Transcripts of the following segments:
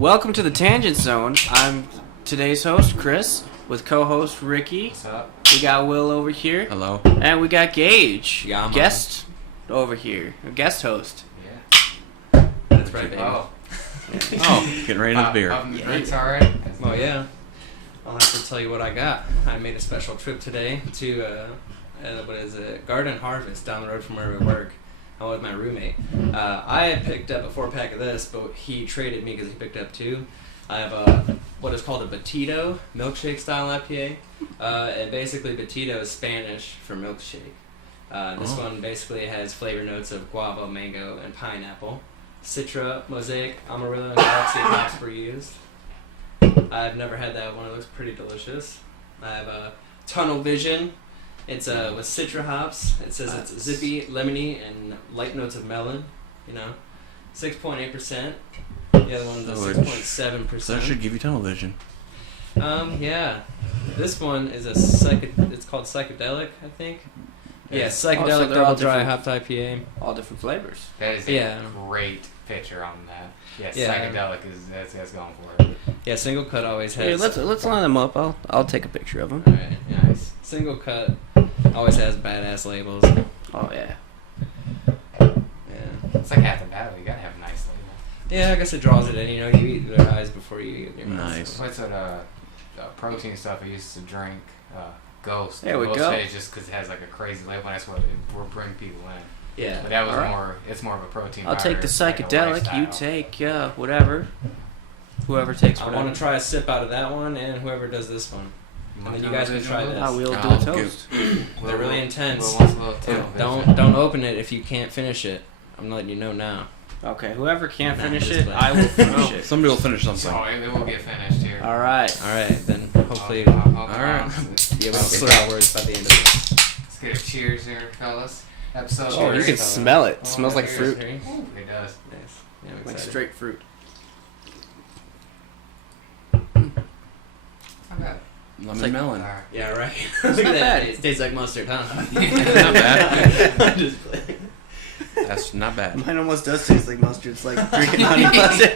Welcome to the Tangent Zone. I'm today's host, Chris, with co-host Ricky. What's up? We got Will over here. Hello. And we got Gage, Yeah, man. guest over here, a guest host. Yeah. That's right, baby. Oh. Oh, getting ready to the beer. The drinks already? Well, yeah. I'll have to tell you what I got. I made a special trip today to, Garden Harvest down the road from where we work. I was with my roommate. I had picked up a 4-pack of this, but he traded me because he picked up 2. I have what is called a Batito Milkshake style IPA. And basically Batito is Spanish for milkshake. This one basically has flavor notes of guava, mango, and pineapple. Citra, Mosaic, Amarillo, and Galaxy hops were used. I've never had that one. It looks pretty delicious. I have a Tunnel Vision. It's with Citra hops. It says it's zippy, lemony, and light notes of melon. 6.8%. The other one's a 6.7%. So that should give you tunnel vision. Yeah. This one is it's called Psychedelic, I think. Yeah, Psychedelic they're all Double Dry different. Hopped IPA. All different flavors. That is a great picture on that. Yes, Yeah. Psychedelic that's going for it. Yeah, Single Cut always has. Here, let's line them up. I'll take a picture of them. Alright, nice. Single Cut always has badass labels. Oh yeah. Yeah. It's like half the battle. You gotta have a nice label. Yeah, I guess it draws it in. You eat their eyes before you eat your mouth. Nice. What's that protein stuff I used to drink? Ghost. There we Ghost go. Phase, just because it has like a crazy label. That's what it will bring people in. Yeah. But that was Alright. It's more of a protein. I'll bar, take the like a psychedelic. You lifestyle. take whatever. Whoever takes I whatever. want to try a sip out of that one, and whoever does this one. And then you guys can try this. Ah, we'll do a I'll toast. They're really intense. Will wants a little tunnel vision. Don't open it if you can't finish it. I'm letting you know now. Okay, whoever can't Nah, finish just it, play. I will finish it. Somebody will finish something. So it will get finished here. All right. All right, then hopefully, Alright. yeah, we'll slur out words by the end of it. Let's get a cheers here, fellas. Episode Oh, you 3. can smell it. It Oh, smells like cheers. fruit. Ooh, it does. Nice. Yeah, I'm Like excited. straight fruit. Not bad. Lemon like- melon. Alright. Yeah, right. It's Look at not that. bad. It tastes like mustard, huh? Not bad. I'm just playing. That's not bad. Mine almost does taste like mustard. It's like drinking honey mustard.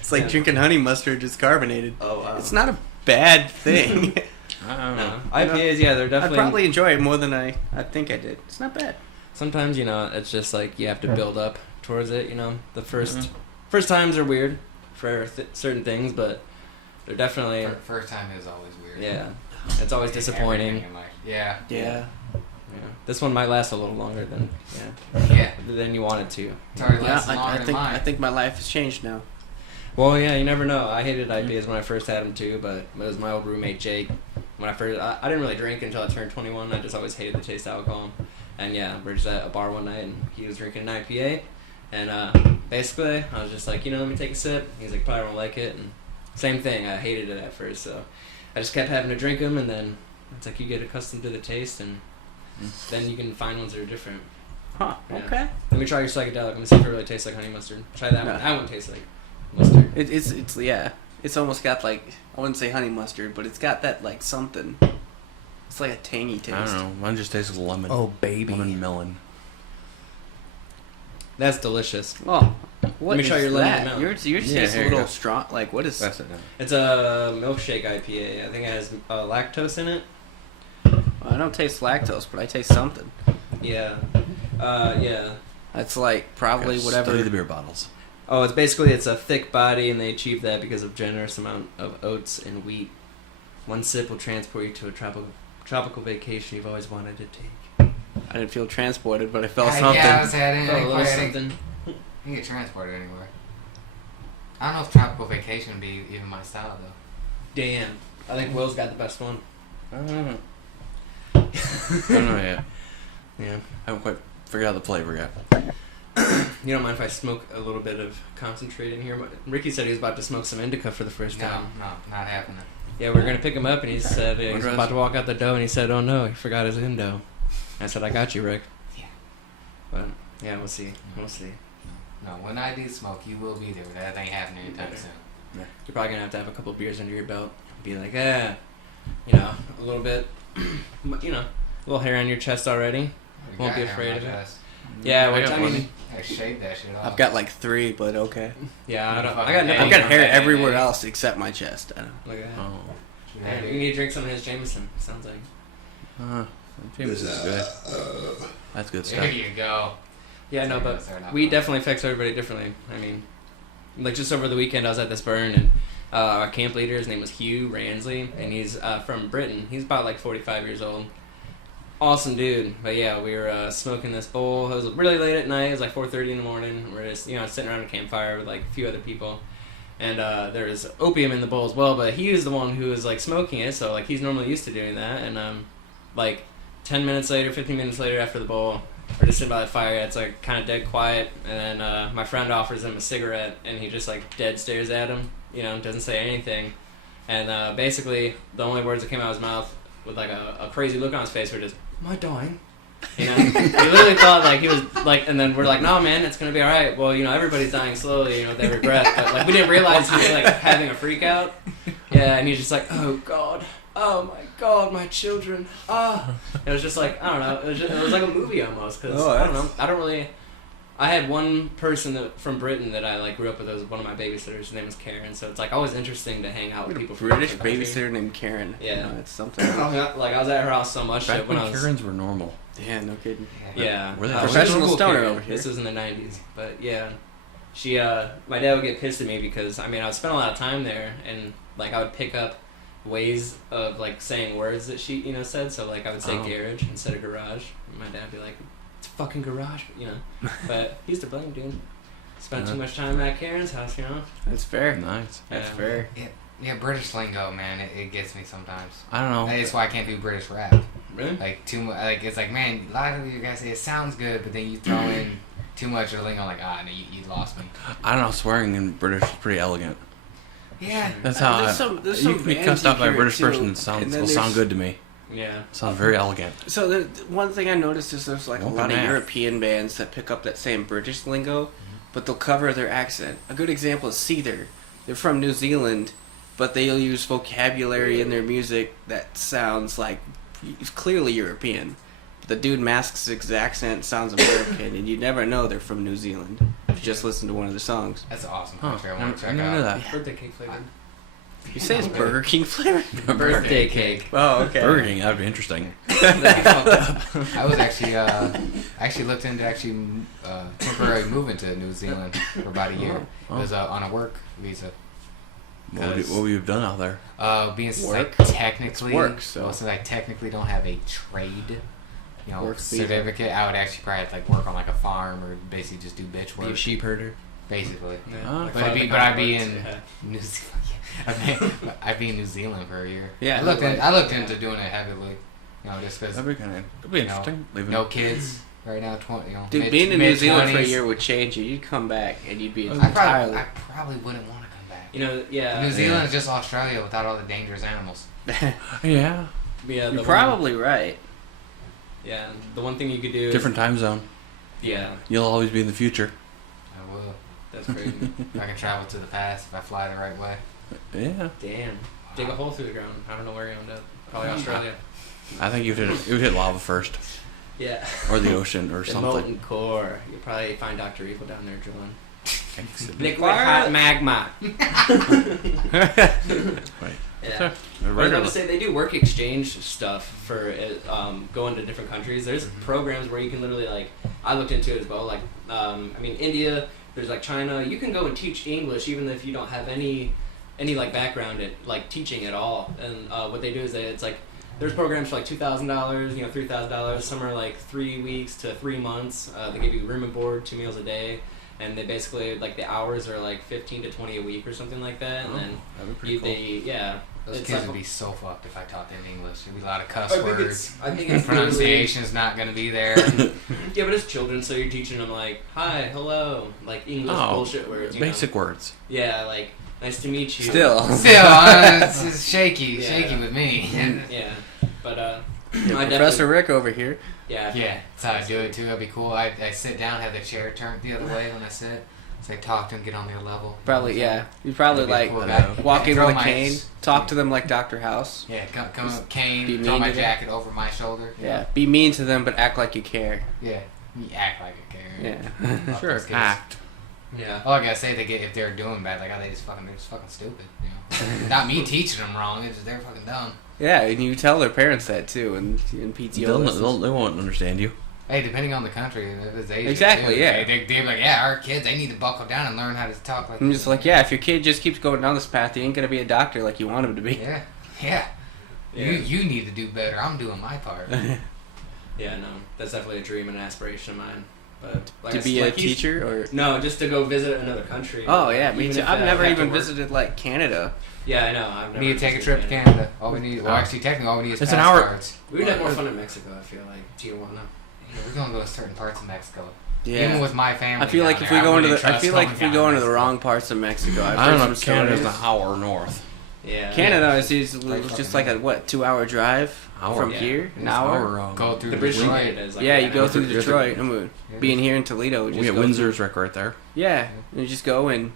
It's like drinking honey mustard just carbonated. Oh, wow. It's not a bad thing. I don't know. No. IPAs, yeah, they're I'd definitely. probably enjoy it more than I think I did. It's not bad. Sometimes it's just like you have to build up towards it. The first times are weird for certain things, but they're definitely First time is always weird. yeah. It's always disappointing. Everything in life. Yeah. Yeah. Yeah. This one might last a little longer than Yeah. than you want it to. It's already Yeah, lasted longer than mine. I think my life has changed now. Well, yeah, you never know. I hated IPAs when I first had them too, but it was my old roommate Jake. When I didn't really drink until I turned 21. I just always hated the taste of alcohol. And yeah, we were just at a bar one night and he was drinking an IPA. And basically, I was just like, let me take a sip. He's like, probably won't like it. And same thing, I hated it at first. So I just kept having to drink them, and then it's like you get accustomed to the taste, and then you can find ones that are different. Huh. Yeah. Okay. Let me try your psychedelic. Let me see if it really tastes like honey mustard. Try that No. one. That one tastes like mustard. It's yeah. It's almost got like, I wouldn't say honey mustard, but it's got that like something. It's like a tangy taste. I don't know. Mine just tastes like lemon. Oh, baby. Lemon melon. That's delicious. Oh, what Let me try is your lemon that? milk. Yours Yeah, tastes a here you little go. strong. Like what is? That's it. It's a milkshake IPA. I think it has lactose in it. I don't taste lactose, but I taste something. Yeah. Yeah. That's like probably Gotta whatever. Study the beer bottles. Oh, it's a thick body, and they achieve that because of generous amount of oats and wheat. One sip will transport you to a tropical vacation you've always wanted to take. I didn't feel transported, but I felt Yeah, something. I was at it. Felt a little You something. can get transported anywhere. I don't know if tropical vacation would be even my style though. Damn. I think Will's got the best one. I don't know. I don't know yet. Yeah. I haven't quite figured out the flavor yet. You don't mind if I smoke a little bit of concentrate in here? Ricky said he was about to smoke some indica for the first No, time. not happening. Yeah, we were going to pick him up, and he said he was Wonder about to walk out the door, and he said, oh no, he forgot his Indo. I said, I got you, Rick. Yeah. But, yeah, we'll see. We'll see. No, when I do smoke, you will be there. That ain't happening anytime soon. You're probably going to have a couple beers under your belt. Be like, a little bit, a little hair on your chest already. We Won't got be hair on afraid my of it. chest. Yeah, which got I mean, plenty. I shave that shit off. I've got like 3, but okay. yeah, I don't. I I've got nipples. I've got on hair my- everywhere else except my chest. I don't. Look at that. Oh. Man, you need to drink some of his Jameson. Sounds like. James is good. That's good There stuff. you go. Yeah, no, but They're not we fun. definitely affects everybody differently. I mean, like just over the weekend, I was at this burn, and our camp leader, his name was Hugh Ransley, and he's from Britain. He's about like 45 years old. Awesome dude. But yeah, we were smoking this bowl. It was really late at night. It was like 4:30 in the morning. We're just sitting around a campfire with like a few other people, and there was opium in the bowl as well. But he was the one who was like smoking it, so like he's normally used to doing that. And like 10 minutes later, 15 minutes later after the bowl, we're just sitting by the fire. It's like kind of dead quiet, and then my friend offers him a cigarette, and he just like dead stares at him. Doesn't say anything, and basically the only words that came out of his mouth with like a crazy look on his face were just, "Am I dying?" He literally thought like he was like, and then we're like, "No, man, it's gonna be all right." Well, everybody's dying slowly, with every breath, but like we didn't realize he was like having a freak out. Yeah, and he's just like, "Oh God, oh my God, my children." It was just like, I don't know, it was like a movie almost, because I don't really. I had one person from Britain that I like grew up with. That was one of my babysitters. His name was Karen. So it's like always interesting to hang out with people from British different countries. babysitter named Karen. Yeah. It's something. Like I was at her house so much Back that when when I was Karens were normal. Yeah, no kidding. yeah, Were they professional Google stoner Karen. over here? This was in the 90s, but yeah, she my dad would get pissed at me because I would spend a lot of time there, and like I would pick up ways of like saying words that she said. So like I would say garage instead of garage. And my dad would be like, "It's fucking garage," but he's to blame, dude. Spent too much time at Karen's house, That's fair. Nice. That's Yeah. fair. Yeah, British lingo, man, it gets me sometimes. I don't know. That's why I can't do British rap. Really? Like too much. Like it's like, man, a lot of you guys say it sounds good, but then you throw in too much of the lingo. I'm like, no, you lost me. I don't know. Swearing in British is pretty elegant. Yeah. That's how There's you some can be bands cussed you out by a hear British too, person. and then Will sound there's- good to me. Yeah. Sounds very elegant. So the one thing I noticed is there's like a Welcome lot of back. European bands that pick up that same British lingo, but they'll cover their accent. A good example is Seether. They're from New Zealand, but they'll use vocabulary in their music that sounds like it's clearly European. The dude masks his accent, sounds American, and you never know they're from New Zealand if you just listen to one of their songs. That's an awesome Huh. country. I I want to check never knew out. that. Birthday cake flavored. You say it's Burger King flavor? Birthday cake. Oh, okay. Burger King, that would be interesting. I was actually looked into temporary moving to New Zealand for about a year. It was on a work visa. What would you have done out there? Being Work? like technically, It's work, so- since I technically don't have a trade, Work visa. certificate, I would actually probably have to like work on like a farm or basically just do bitch Be a work, sheep herder. basically. Oh. But I'd be in New Zealand. I'd be in New Zealand for a year. Yeah. I looked into doing it heavily, just because That'd be interesting. Leaving. no kids right now. 20, Dude, being in New Zealand for a mid-20s. year would change you. You'd come back and you'd be I entirely. probably wouldn't want to come back. Yeah. New Zealand is just Australia without all the dangerous animals. Yeah. Yeah. You're probably right. Yeah. The one thing you could do. Different time zone. Yeah. You'll always be in the future. I will. That's crazy. If I can travel to the past, if I fly the right way. Yeah. Damn. Dig a hole through the ground. I don't know where you end up. Probably Australia. I think you would hit lava first, Yeah. or the ocean, or The something. molten core. You'll probably find Dr. Evil down there drilling. Liquid What? hot magma. Right. Yeah. I was going to say they do work exchange stuff for going to different countries. There's programs where you can literally I looked into it as well. India. There's China. You can go and teach English even if you don't have any background at teaching at all. And what they do is it's there's programs for $2,000, $3,000. Some are 3 weeks to 3 months. They give you room and board, 2 meals a day. And they basically the hours are 15 to 20 a week or something like that. And then That'd be pretty cool. Those It's kids like- would be so fucked if I taught them English. There'd be a lot of cuss I think words. it's literally- Pronunciation's not going to be there. Yeah, but it's children, so you're teaching them hi, hello, English bullshit words. Basic words. Yeah, nice to meet you. Still. Still, it's shaky Yeah. with me. Yeah, but Yeah, I Professor Rick over here. Yeah. Yeah, that's how I do it too. That'd be cool. I sit down, have the chair turned the other way when I sit. So I talk to them, get on their level. Probably, yeah. You probably That'd be a cool guy. walk in Throw with a my- cane, talk to them like Dr. House. Yeah, come Just be cane, mean throw my to them. jacket over my shoulder. Yeah, be mean to them, but act like you care. Yeah. You act like a care. Yeah. Sure, Those kids. act. Yeah. All I gotta say, if they're doing bad, like, they're just fucking stupid. You know? Not me teaching them wrong. It's just they're fucking dumb. Yeah, and you tell their parents that too, and PTO. They won't understand you. Hey, depending on the country, if it's Asian Exactly, too, yeah. they're like, yeah, our kids, they need to buckle down and learn how to talk like. I'm just like, yeah, if your kid just keeps going down this path, he ain't gonna be a doctor like you want him to be. Yeah. Yeah. You need to do better. I'm doing my part. Yeah, no, that's definitely a dream and an aspiration of mine. But like To be a teacher, or No, just to go visit another country. oh yeah, me Even too. if, I've never I have to even work. visited like Canada. Yeah, I know. I've never We need to take a visited trip to Canada. All we need, well, actually, technically, all we need is It's pass an hour- cards. We would have more fun in Mexico. I feel like Tijuana. Yeah, we're gonna go to certain parts of Mexico. Yeah. Even with my family. I feel like down if there, we go into wouldn't the, I trust feel like going if we down go to into the Mexico. wrong parts of Mexico, I've I heard don't know. some stories. Canada's an hour north. Yeah. Canada is usually Like just fucking like a 2-hour drive Hour. from Yeah. here, an It's hour. Go through The British Detroit. Canada is like Yeah, that. you go through There's a- Detroit. I'm being here in Toledo. We Just get go Windsor's right there. Yeah, you just go and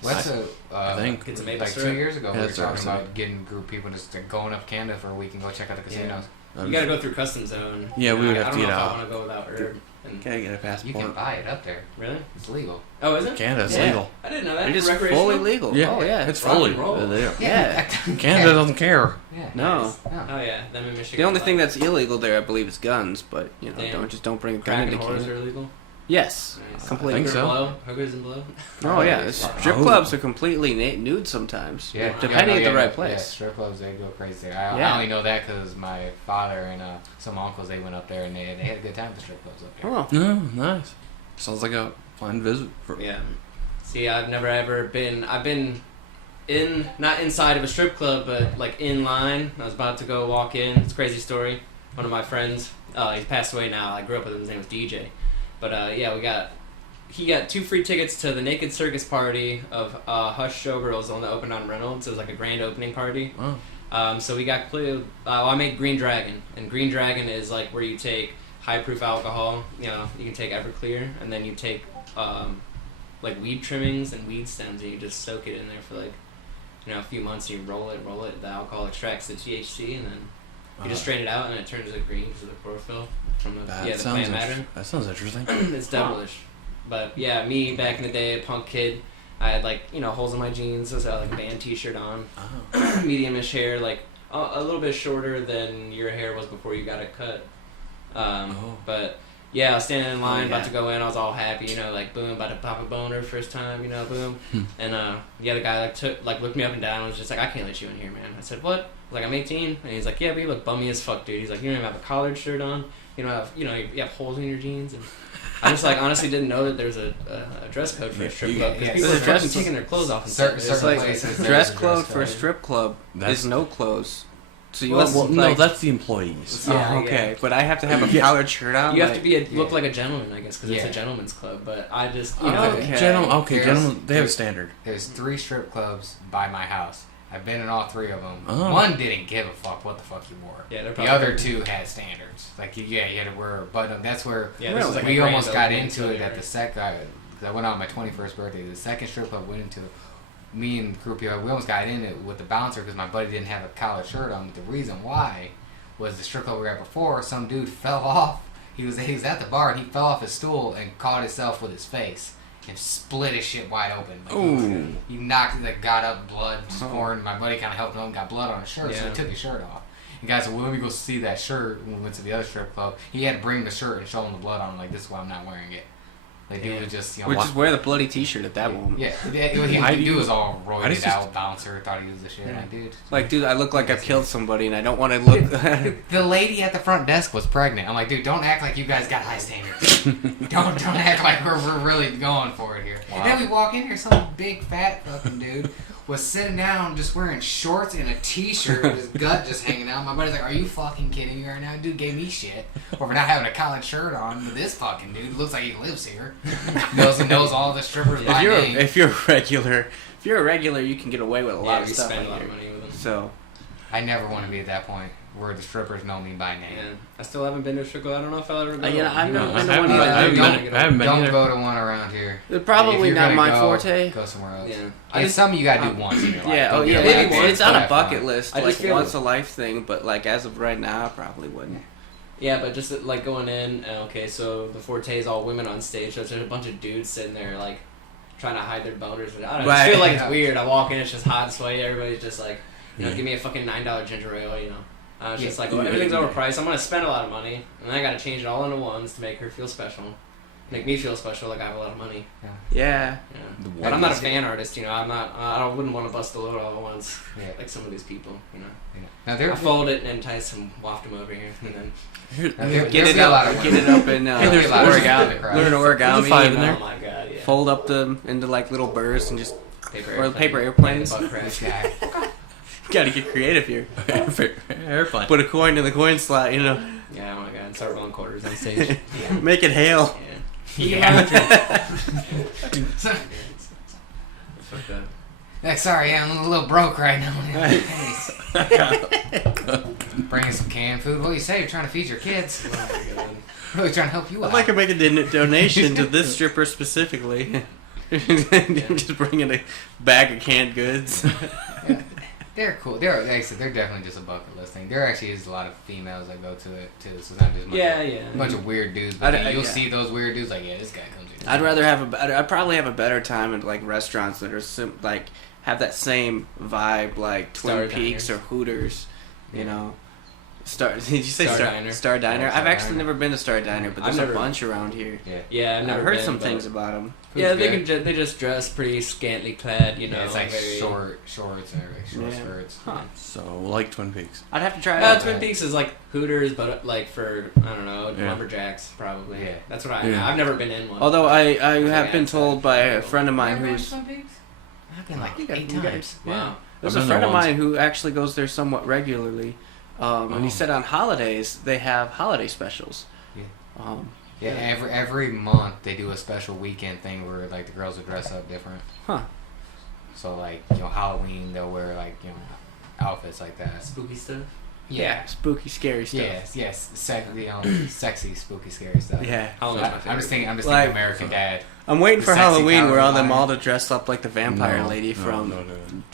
What's I think. Get some maple like syrup. 2 years ago, Yeah, we were that's what I talking was about getting a group of people just going up Canada for a week and go check out the casinos. You gotta go through customs zone. Yeah, we would have to I don't get know if out. I want to go without herb. And Gotta get a You passport. can buy it up there. really? It's legal. Oh, is it? Canada's Yeah. legal. I didn't know that. it is Recreational? fully legal. Yeah. Oh yeah. It's Rock fully. and roll. Yeah. Canada doesn't care. Yeah. No. No. Oh yeah, them in Michigan. The only thing like, that's illegal there, I believe, is guns. But you know, Damn. don't bring a gun crack and into whores Canada. are illegal. Yes, Nice. completely. I think so. Blow, hookers and blow. Oh yeah, strip Oh. clubs are completely nude sometimes. Yeah, depending yeah, at the right Yeah, place. strip clubs, they go crazy there. I Yeah. only know that because my father and some uncles, they went up there and they had a good time at the strip clubs up there. Oh, No, nice. Sounds like a fun visit. Yeah. See, I've never ever been. I've been in, not inside of a strip club, but like in line. I was about to go walk in. It's a crazy story. One of my friends, he's passed away now. I grew up with him. His name was DJ. But yeah, he got 2 free tickets to the Naked Circus party of Hush Showgirls on the open on Reynolds. It was like a grand opening party. Oh. So we got I made Green Dragon, and Green Dragon is like where you take high proof alcohol. You know, you can take Everclear, and then you take like weed trimmings and weed stems, and you just soak it in there for like a few months. And you roll it. The alcohol extracts the THC, and then you just strain it out, and it turns it green because of the chlorophyll from the That the sounds plant matter. that sounds interesting. It's devilish. But yeah, me back in the day, a punk kid, I had like holes in my jeans. I was like a band T-shirt on, Oh. medium-ish hair, like a little bit shorter than your hair was before you got it cut. But yeah, I was standing in line, about to go in. I was all happy, like boom, about to pop a boner first time, boom. And the other guy looked me up and down and was just like, I can't let you in here, man. I said, what? I was like, I'm 18. And he's like, yeah, but you look bummy as fuck, dude. He's like, you don't even have a collared shirt on. You don't have, you have holes in your jeans. And I just like honestly didn't know that there's a dress code for a strip club because people are There's a dress- fucking taking their clothes off and Certain- stuff. It's certain like, places. dress There's a code dress for a code. strip club is no clothes. So you Well, must no, like, that's the employees. oh, Yeah, okay, yeah. but I have to have a Yeah. collared shirt on. you have like, to be look yeah. like a gentleman, I guess, because it's Yeah. a gentleman's club. But I just Okay. Gentlemen, they have a standard. There's 3 strip clubs by my house. I've been in all 3 of them. Oh. One didn't give a fuck what the fuck you wore. Yeah, they're The probably- other 2 had standards. Like, you had to wear a button. That's where Yeah, this is like a we grand almost got opening into it to at the second. I went on my 21st birthday. The second strip club went into. Me and the group here, we almost got in it with the bouncer because my buddy didn't have a collared shirt on. But the reason why was the strip club we were at before. Some dude fell off. He was at the bar and he fell off his stool and caught himself with his face and split his shit wide open. Like, Ooh. he knocked it, got up, blood pouring. My buddy kind of helped him, got blood on his shirt, so Yeah. he took his shirt off. And guys said, well, let me go see that shirt. When we went to the other strip club, he had to bring the shirt and show him the blood on him. Like, this is why I'm not wearing it. Like, he was just, Or just wear the bloody T-shirt at that moment. yeah, what he How had do to do you- was all how do you roided out bouncer, thought he was the shit. Yeah. I did. Like, dude, I look like I've killed somebody, and I don't want to look. The lady at the front desk was pregnant. I'm like, dude, don't act like you guys got high standards. don't act like we're really going for it here. Wow. And then we walk in here, some big fat fucking dude was sitting down just wearing shorts and a t-shirt with his gut just hanging out. My buddy's like, are you fucking kidding me right now? Dude gave me shit over not having a collared shirt on. But this fucking dude looks like he lives here. knows all the strippers by name. If you're a regular, you can get away with a lot Yeah, of we stuff. spend a out lot of here. money with them. So I never want to be at that point where the strippers know me by name. Yeah, I still haven't been to a strip club. I don't know if I'll ever go. Yeah, I've never I been to haven't one. been- I haven't Either. been- I haven't been Don't either. go to one around here. They're If probably you're not gonna my go, forte. Go somewhere else. Yeah, And some you gotta do once in your life. Yeah, Don't oh get yeah, it maybe like it's on a have bucket fun. list, I like just feel- once a life thing. But like as of right now, I probably wouldn't. Yeah, but just like going in, okay, so the Forte is all women on stage, so there's a bunch of dudes sitting there like trying to hide their boners. I don't know, I just feel like it's weird. I walk in, it's just hot and sweaty. Everybody's just like, you know, give me a fucking $9 ginger ale, you know. It's just like, well, everything's overpriced. I'm gonna spend a lot of money, and then I gotta change it all into ones to make her feel special, make me feel special, like I have a lot of money. Yeah. But I'm not a fan artist, you know. I wouldn't want to bust the load all at once, like some of these people, you know. Now they're I fold it and entice them, waft them over here, and then Get it up and learn origami. There's a 5 in there. oh my god, yeah. Fold up them into like little burrs and just paper airplane, airplanes. butt crack. Gotta get creative here. Airplane. Put a coin in the coin slot, you know. Yeah, oh my god, and start rolling quarters on stage. Yeah. Make it hail. Yeah. Sorry, I'm a little broke right now. Bringing some canned food. What do you say? You're trying to feed your kids. Oh my god. Really trying to help you out. I'd like to make a donation to this stripper specifically. Just bringing a bag of canned goods. They're cool. Like I said, they're definitely just a bucket list thing. There actually is a lot of females that go to it too, so it's not just a bunch of weird dudes. But you'll see those weird dudes like, this guy comes here. I'd probably have a better time at like restaurants that are like have that same vibe, like Twin Peaks or Hooters, you know. Did you say Star Diner? Star Diner. Star I've actually Diner. never been to Star Diner, but there's a bunch around here. Yeah, I've never heard been, some things about them. Yeah, they just dress pretty scantily clad, you know. Yeah, it's like very... shorts and short skirts. Huh. So like Twin Peaks. I'd have to try it out. Twin Peaks is like Hooters, but like for I don't know, lumberjacks probably. Yeah, that's what I've never been in one. Although I have been told by a friend of mine who's. I've been like 8 times. Wow. There's a friend of mine who actually goes there somewhat regularly. And he said on holidays they have holiday specials. Every month they do a special weekend thing where like the girls will dress up different. Huh. So like Halloween they'll wear like outfits like that. Spooky stuff. Yeah, spooky, scary stuff. Yes, sexy, spooky, scary stuff. Yeah. I'm just thinking like, American Dad. I'm waiting for Halloween where all them line. all to dress up like the vampire lady from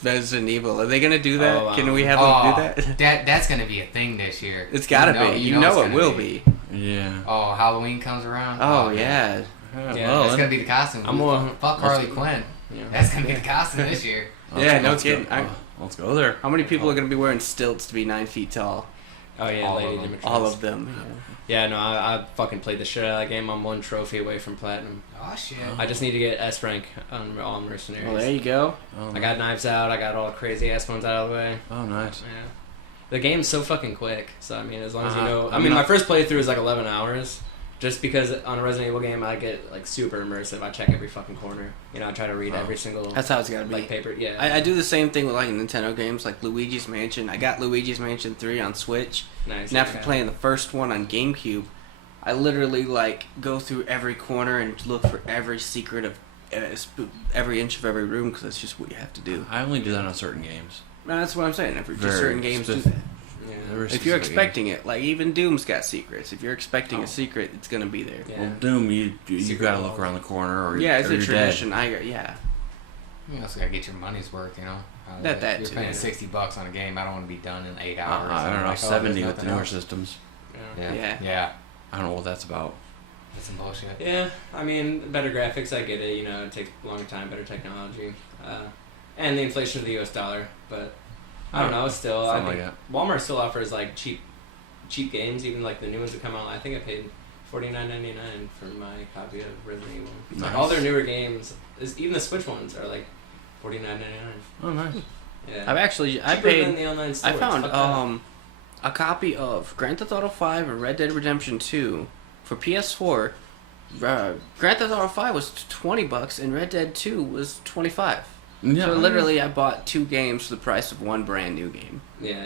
Resident Evil. Are they gonna do that? Oh, Can we have them do that? That's gonna be a thing this year. It's gotta be. You know it will be. Yeah. Oh, Halloween comes around. Oh yeah. That's gonna be the costume. Fuck Harley Quinn. Yeah. That's gonna be the costume this year. No kidding. Let's go there. How many people are gonna be wearing stilts to be 9 feet tall? Oh yeah, all of them. Yeah, no, I fucking played the shit out of that game. I'm 1 trophy away from platinum. Oh shit. I just need to get S rank on all Mercenaries. Well, there you go. I got Knives Out. I got all the crazy ass ones out of the way. Oh, nice. Yeah. The game's so fucking quick. So I mean, as long as you know, I mean, my first playthrough is like 11 hours. Just because on a Resident Evil game I get like super immersive. I check every fucking corner. You know, I try to read every single. That's how it's gotta be. Like paper. Yeah. I do the same thing with like Nintendo games, like Luigi's Mansion. I got Luigi's Mansion 3 on Switch. Nice. And after playing the first one on GameCube, I literally like go through every corner and look for every secret of every inch of every room because that's just what you have to do. I only do that on certain games. No, that's what I'm saying. Just certain games do that. Yeah. If you're expecting it, like even Doom's got secrets. If you're expecting a secret, it's gonna be there. Yeah. Well, Doom, you gotta look around the corner, or it's or a tradition. Dead. You also gotta get your money's worth, you know. That you're too, paying $60 on a game. I don't want to be done in 8 hours. I don't know, like, 70 with the newer systems. Yeah. I don't know what that's about. That's some bullshit. Yeah, I mean, better graphics, I get it. You know, it takes a longer time, better technology, and the inflation of the U.S. dollar. But I don't know. Still, I think Walmart still offers like cheap games, even like the new ones that come out. I think I paid $49.99 for my copy of Resident Evil. Nice. Like all their newer games, even the Switch ones, are like $49.99. Oh, nice. Yeah. I paid. Than the online store. I found a copy of Grand Theft Auto 5 and Red Dead Redemption 2 for PS4. Grand Theft Auto 5 was $20 and Red Dead 2 was $25. Yeah, so literally, I bought 2 games for the price of 1 brand new game. Yeah.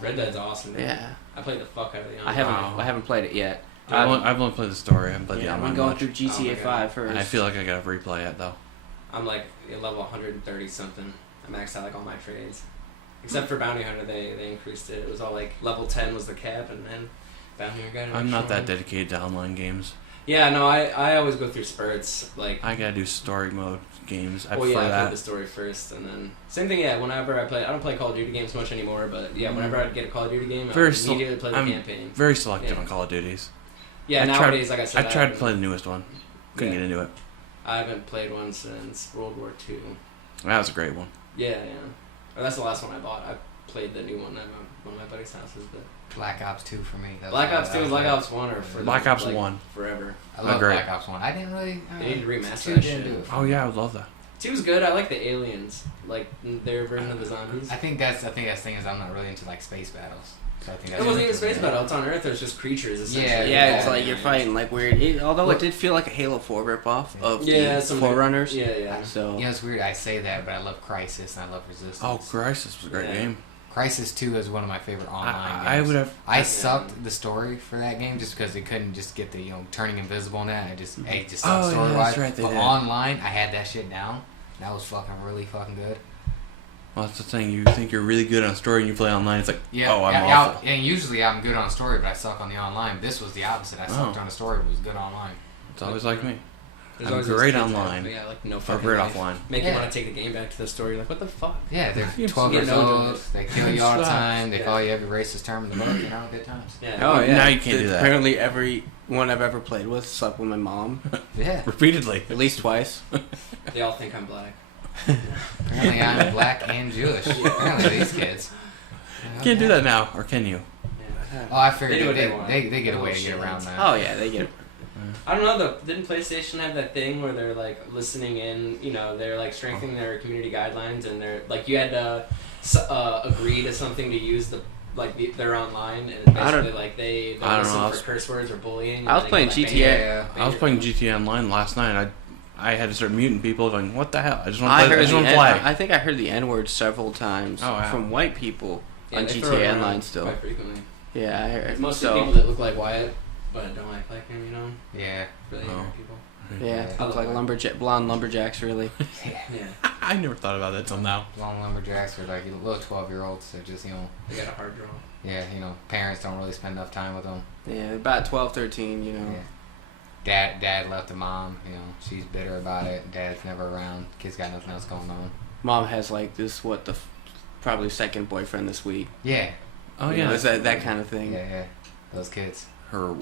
Red Dead's awesome. Man. Yeah. I played the fuck out of the online. I haven't played it yet. I've only played the story. I haven't played the online. I'm going through GTA 5 first. I feel like I gotta replay it though. I'm like level 130 something. I maxed out like all my trades, except for Bounty Hunter. They increased it. It was all like level 10 was the cap, and then Bounty Hunter got it. I'm not that dedicated to online games. Yeah, no, I always go through spurts. Like I gotta do story mode games. I Well, prefer yeah, I that. played the story first, and then same thing. Yeah, whenever I play, I don't play Call of Duty games much anymore. But yeah, whenever I get a Call of Duty game, I immediately play the I'm campaign. very selective Yeah. on Call of Duties. Yeah, nowadays, like I said, I tried to play the newest one. Couldn't Yeah. get into it. I haven't played one since World War II. That was a great one. Yeah. Or that's the last one I bought. I played the new one at one of my buddy's houses, but Black Ops 2 for me. Black Ops 2 and Black Ops 1 are for Black Ops like, 1. forever. I love Great. Black Ops 1. I didn't really... They need to remaster 2 that didn't shit. do it for Oh me. yeah, I would love that. 2's good. I like the aliens, like their version of the zombies. I think that's the thing is I'm not really into like space battles. So I think that's It wasn't even what- space battle. It's on Earth. It's just creatures. Essentially. Yeah, it's Yeah. like you're fighting like weird. Although it did feel like a Halo 4 ripoff of Yeah, the some Forerunners. Yeah. So You know, it's weird. I say that, but I love Crisis and I love Resistance. Oh, Crisis was a great Yeah. game. Crisis 2 is one of my favorite online games. I would have. I sucked the story for that game just because they couldn't just get the turning invisible and that. I just sucked Oh, yeah, story wise. that's right, they But did. online, I had that shit down. That was really fucking good. Well, that's the thing. You think you're really good on a story and you play online. It's like, oh, I'm yeah, awful. and usually I'm good on story, but I suck on the online. This was the opposite. I sucked on the story, but was good online. It's always like me. There's I'm always those great kids that- online. Yeah, like no Or fucking great life. offline. Make you Yeah. want to take the game back to the story. Like, what the fuck? Yeah, they're You 12 get years no old. joy. They kill you all the Sucks. time. They Yeah. call you every racist term in the book. Good times. Yeah. Oh yeah. Now you can't do that. Apparently, everyone I've ever played with slept with my mom Yeah. Repeatedly. at least twice. They all think I'm black. Apparently I'm black and Jewish. Apparently these kids. You can't do that now, or can you? Yeah. Oh, I They do figured what they, they want. they get a They're way to little get around shits. that. Oh yeah, they get it. I don't know though. Didn't PlayStation have that thing where they're like listening in? You know, they're like strengthening their community guidelines, and they're like you had to agree to something to use they're online, and it's I don't- basically like they I don't listen know, I for was- curse words or bullying. I was and playing they get, like, GTA. banned. I was playing GTA Online last night. I had to start muting people, going, "What the hell? I just want I to play. I heard just the want to N- play." I think I heard the N word several times Oh, wow. from white people Yeah, on they throw it GTA around Online still. quite frequently. Yeah, I heard. It's mostly so, people that look like Wyatt, but don't act like him. You know, Yeah. really Oh. ignorant people. yeah, I look like blonde lumberjacks, really. Yeah, I never thought about that till now. Long lumberjacks are like little 12-year-olds. They're just, they got a hard draw. parents don't really spend enough time with them. Yeah, about 12, 13, you know. Yeah. Dad left the mom, she's bitter about it. Dad's never around. Kid's got nothing else going on. Mom has like this, probably second boyfriend this week. Yeah. Oh You know, yeah, it's that kind of thing. Yeah. Those kids. her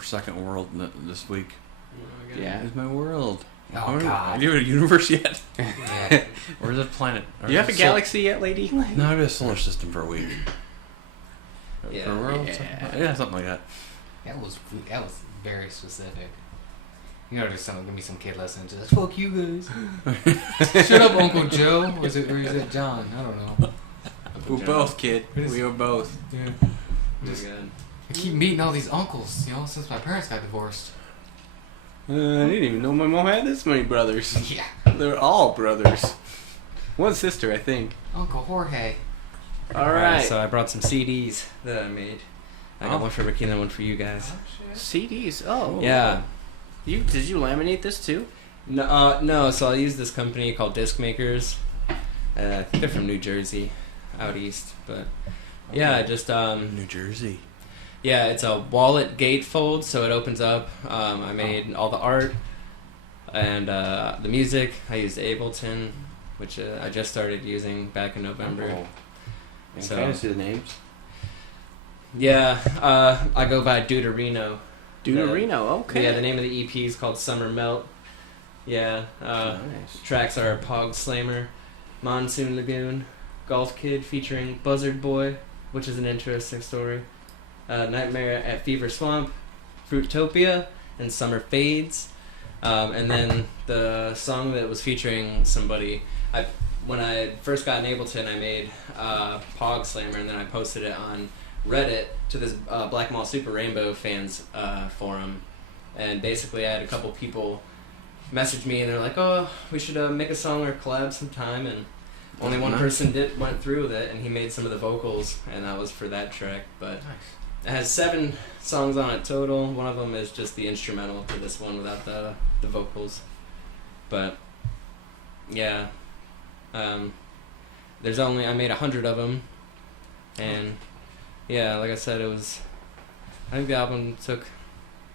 second world this week. Oh, my God. Yeah. Is my world. Oh, God. Do you have a universe yet? Yeah. Or is it a planet? Or Do you is have a it sol- galaxy yet, lady? No, I have a solar system for a week. Yeah. For a world? Yeah. Yeah, something like that. That was very specific. There's gonna be some kid listening to this. Fuck you guys. Shut up, Uncle Joe. Or is it John? I don't know. We're both, kid. We are both. Yeah. Oh my God. I keep meeting all these uncles, since my parents got divorced. I didn't even know my mom had this many brothers. Yeah. They're all brothers. One sister, I think. Uncle Jorge. All right. So I brought some CDs that I made. I got Oh. one for Ricky and then one for you guys. CDs. Oh. Yeah. Did you laminate this too? No. So I use this company called Disc Makers. I think they're from New Jersey, out east. But yeah, I just New Jersey. yeah, it's a wallet gatefold, so it opens up. I made all the art and the music. I used Ableton, which I just started using back in November. Oh. So- Can I see the names? Yeah, I go by Deuterino. Deuterino. Okay. Yeah, the name of the EP is called Summer Melt. Yeah, nice. tracks are Pog Slammer, Monsoon Lagoon, Golf Kid featuring Buzzard Boy, which is an interesting story, Nightmare at Fever Swamp, Fruitopia, and Summer Fades. And then the song that was featuring somebody, when I first got in Ableton, I made Pog Slammer, and then I posted it on Reddit to this Black Mall Super Rainbow fans forum, and basically I had a couple people message me and they're like, "Oh, we should make a song or collab sometime," and only one Nice. person went through with it, and he made some of the vocals, and that was for that track. But it has 7 songs on it total. One of them is just the instrumental to this one without the vocals. But yeah, I made 100 of them, and yeah, like I said, I think the album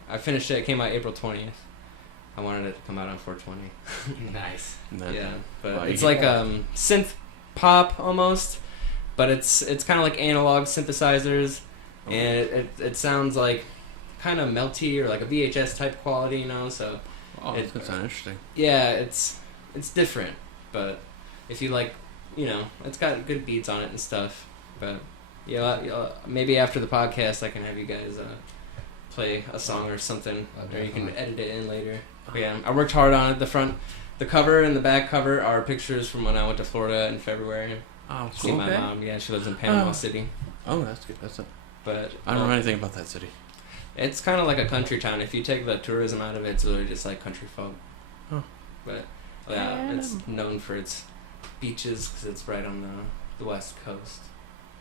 I finished it came out April 20th, I wanted it to come out on 420. Nice. Yeah, but Well, it's you- like synth pop almost, but it's kind of like analog synthesizers, and it sounds like kind of melty or like a VHS type quality, you know. So Oh, that's gonna sound interesting. yeah, it's different, but if you like, you know, it's got good beats on it and stuff. But yeah, maybe after the podcast, I can have you guys play a song or something, Oh, or you can definitely. edit it in later. But yeah, I worked hard on it. The cover and the back cover are pictures from when I went to Florida in February. Oh, See cool. my Okay. mom. Yeah, she lives in Panama Oh. City. Oh, that's good. That's it. But I don't know anything about that city. it's kind of like a country town. If you take the tourism out of it, it's really just like country folk. Huh. But yeah, it's known for its beaches because it's right on the west coast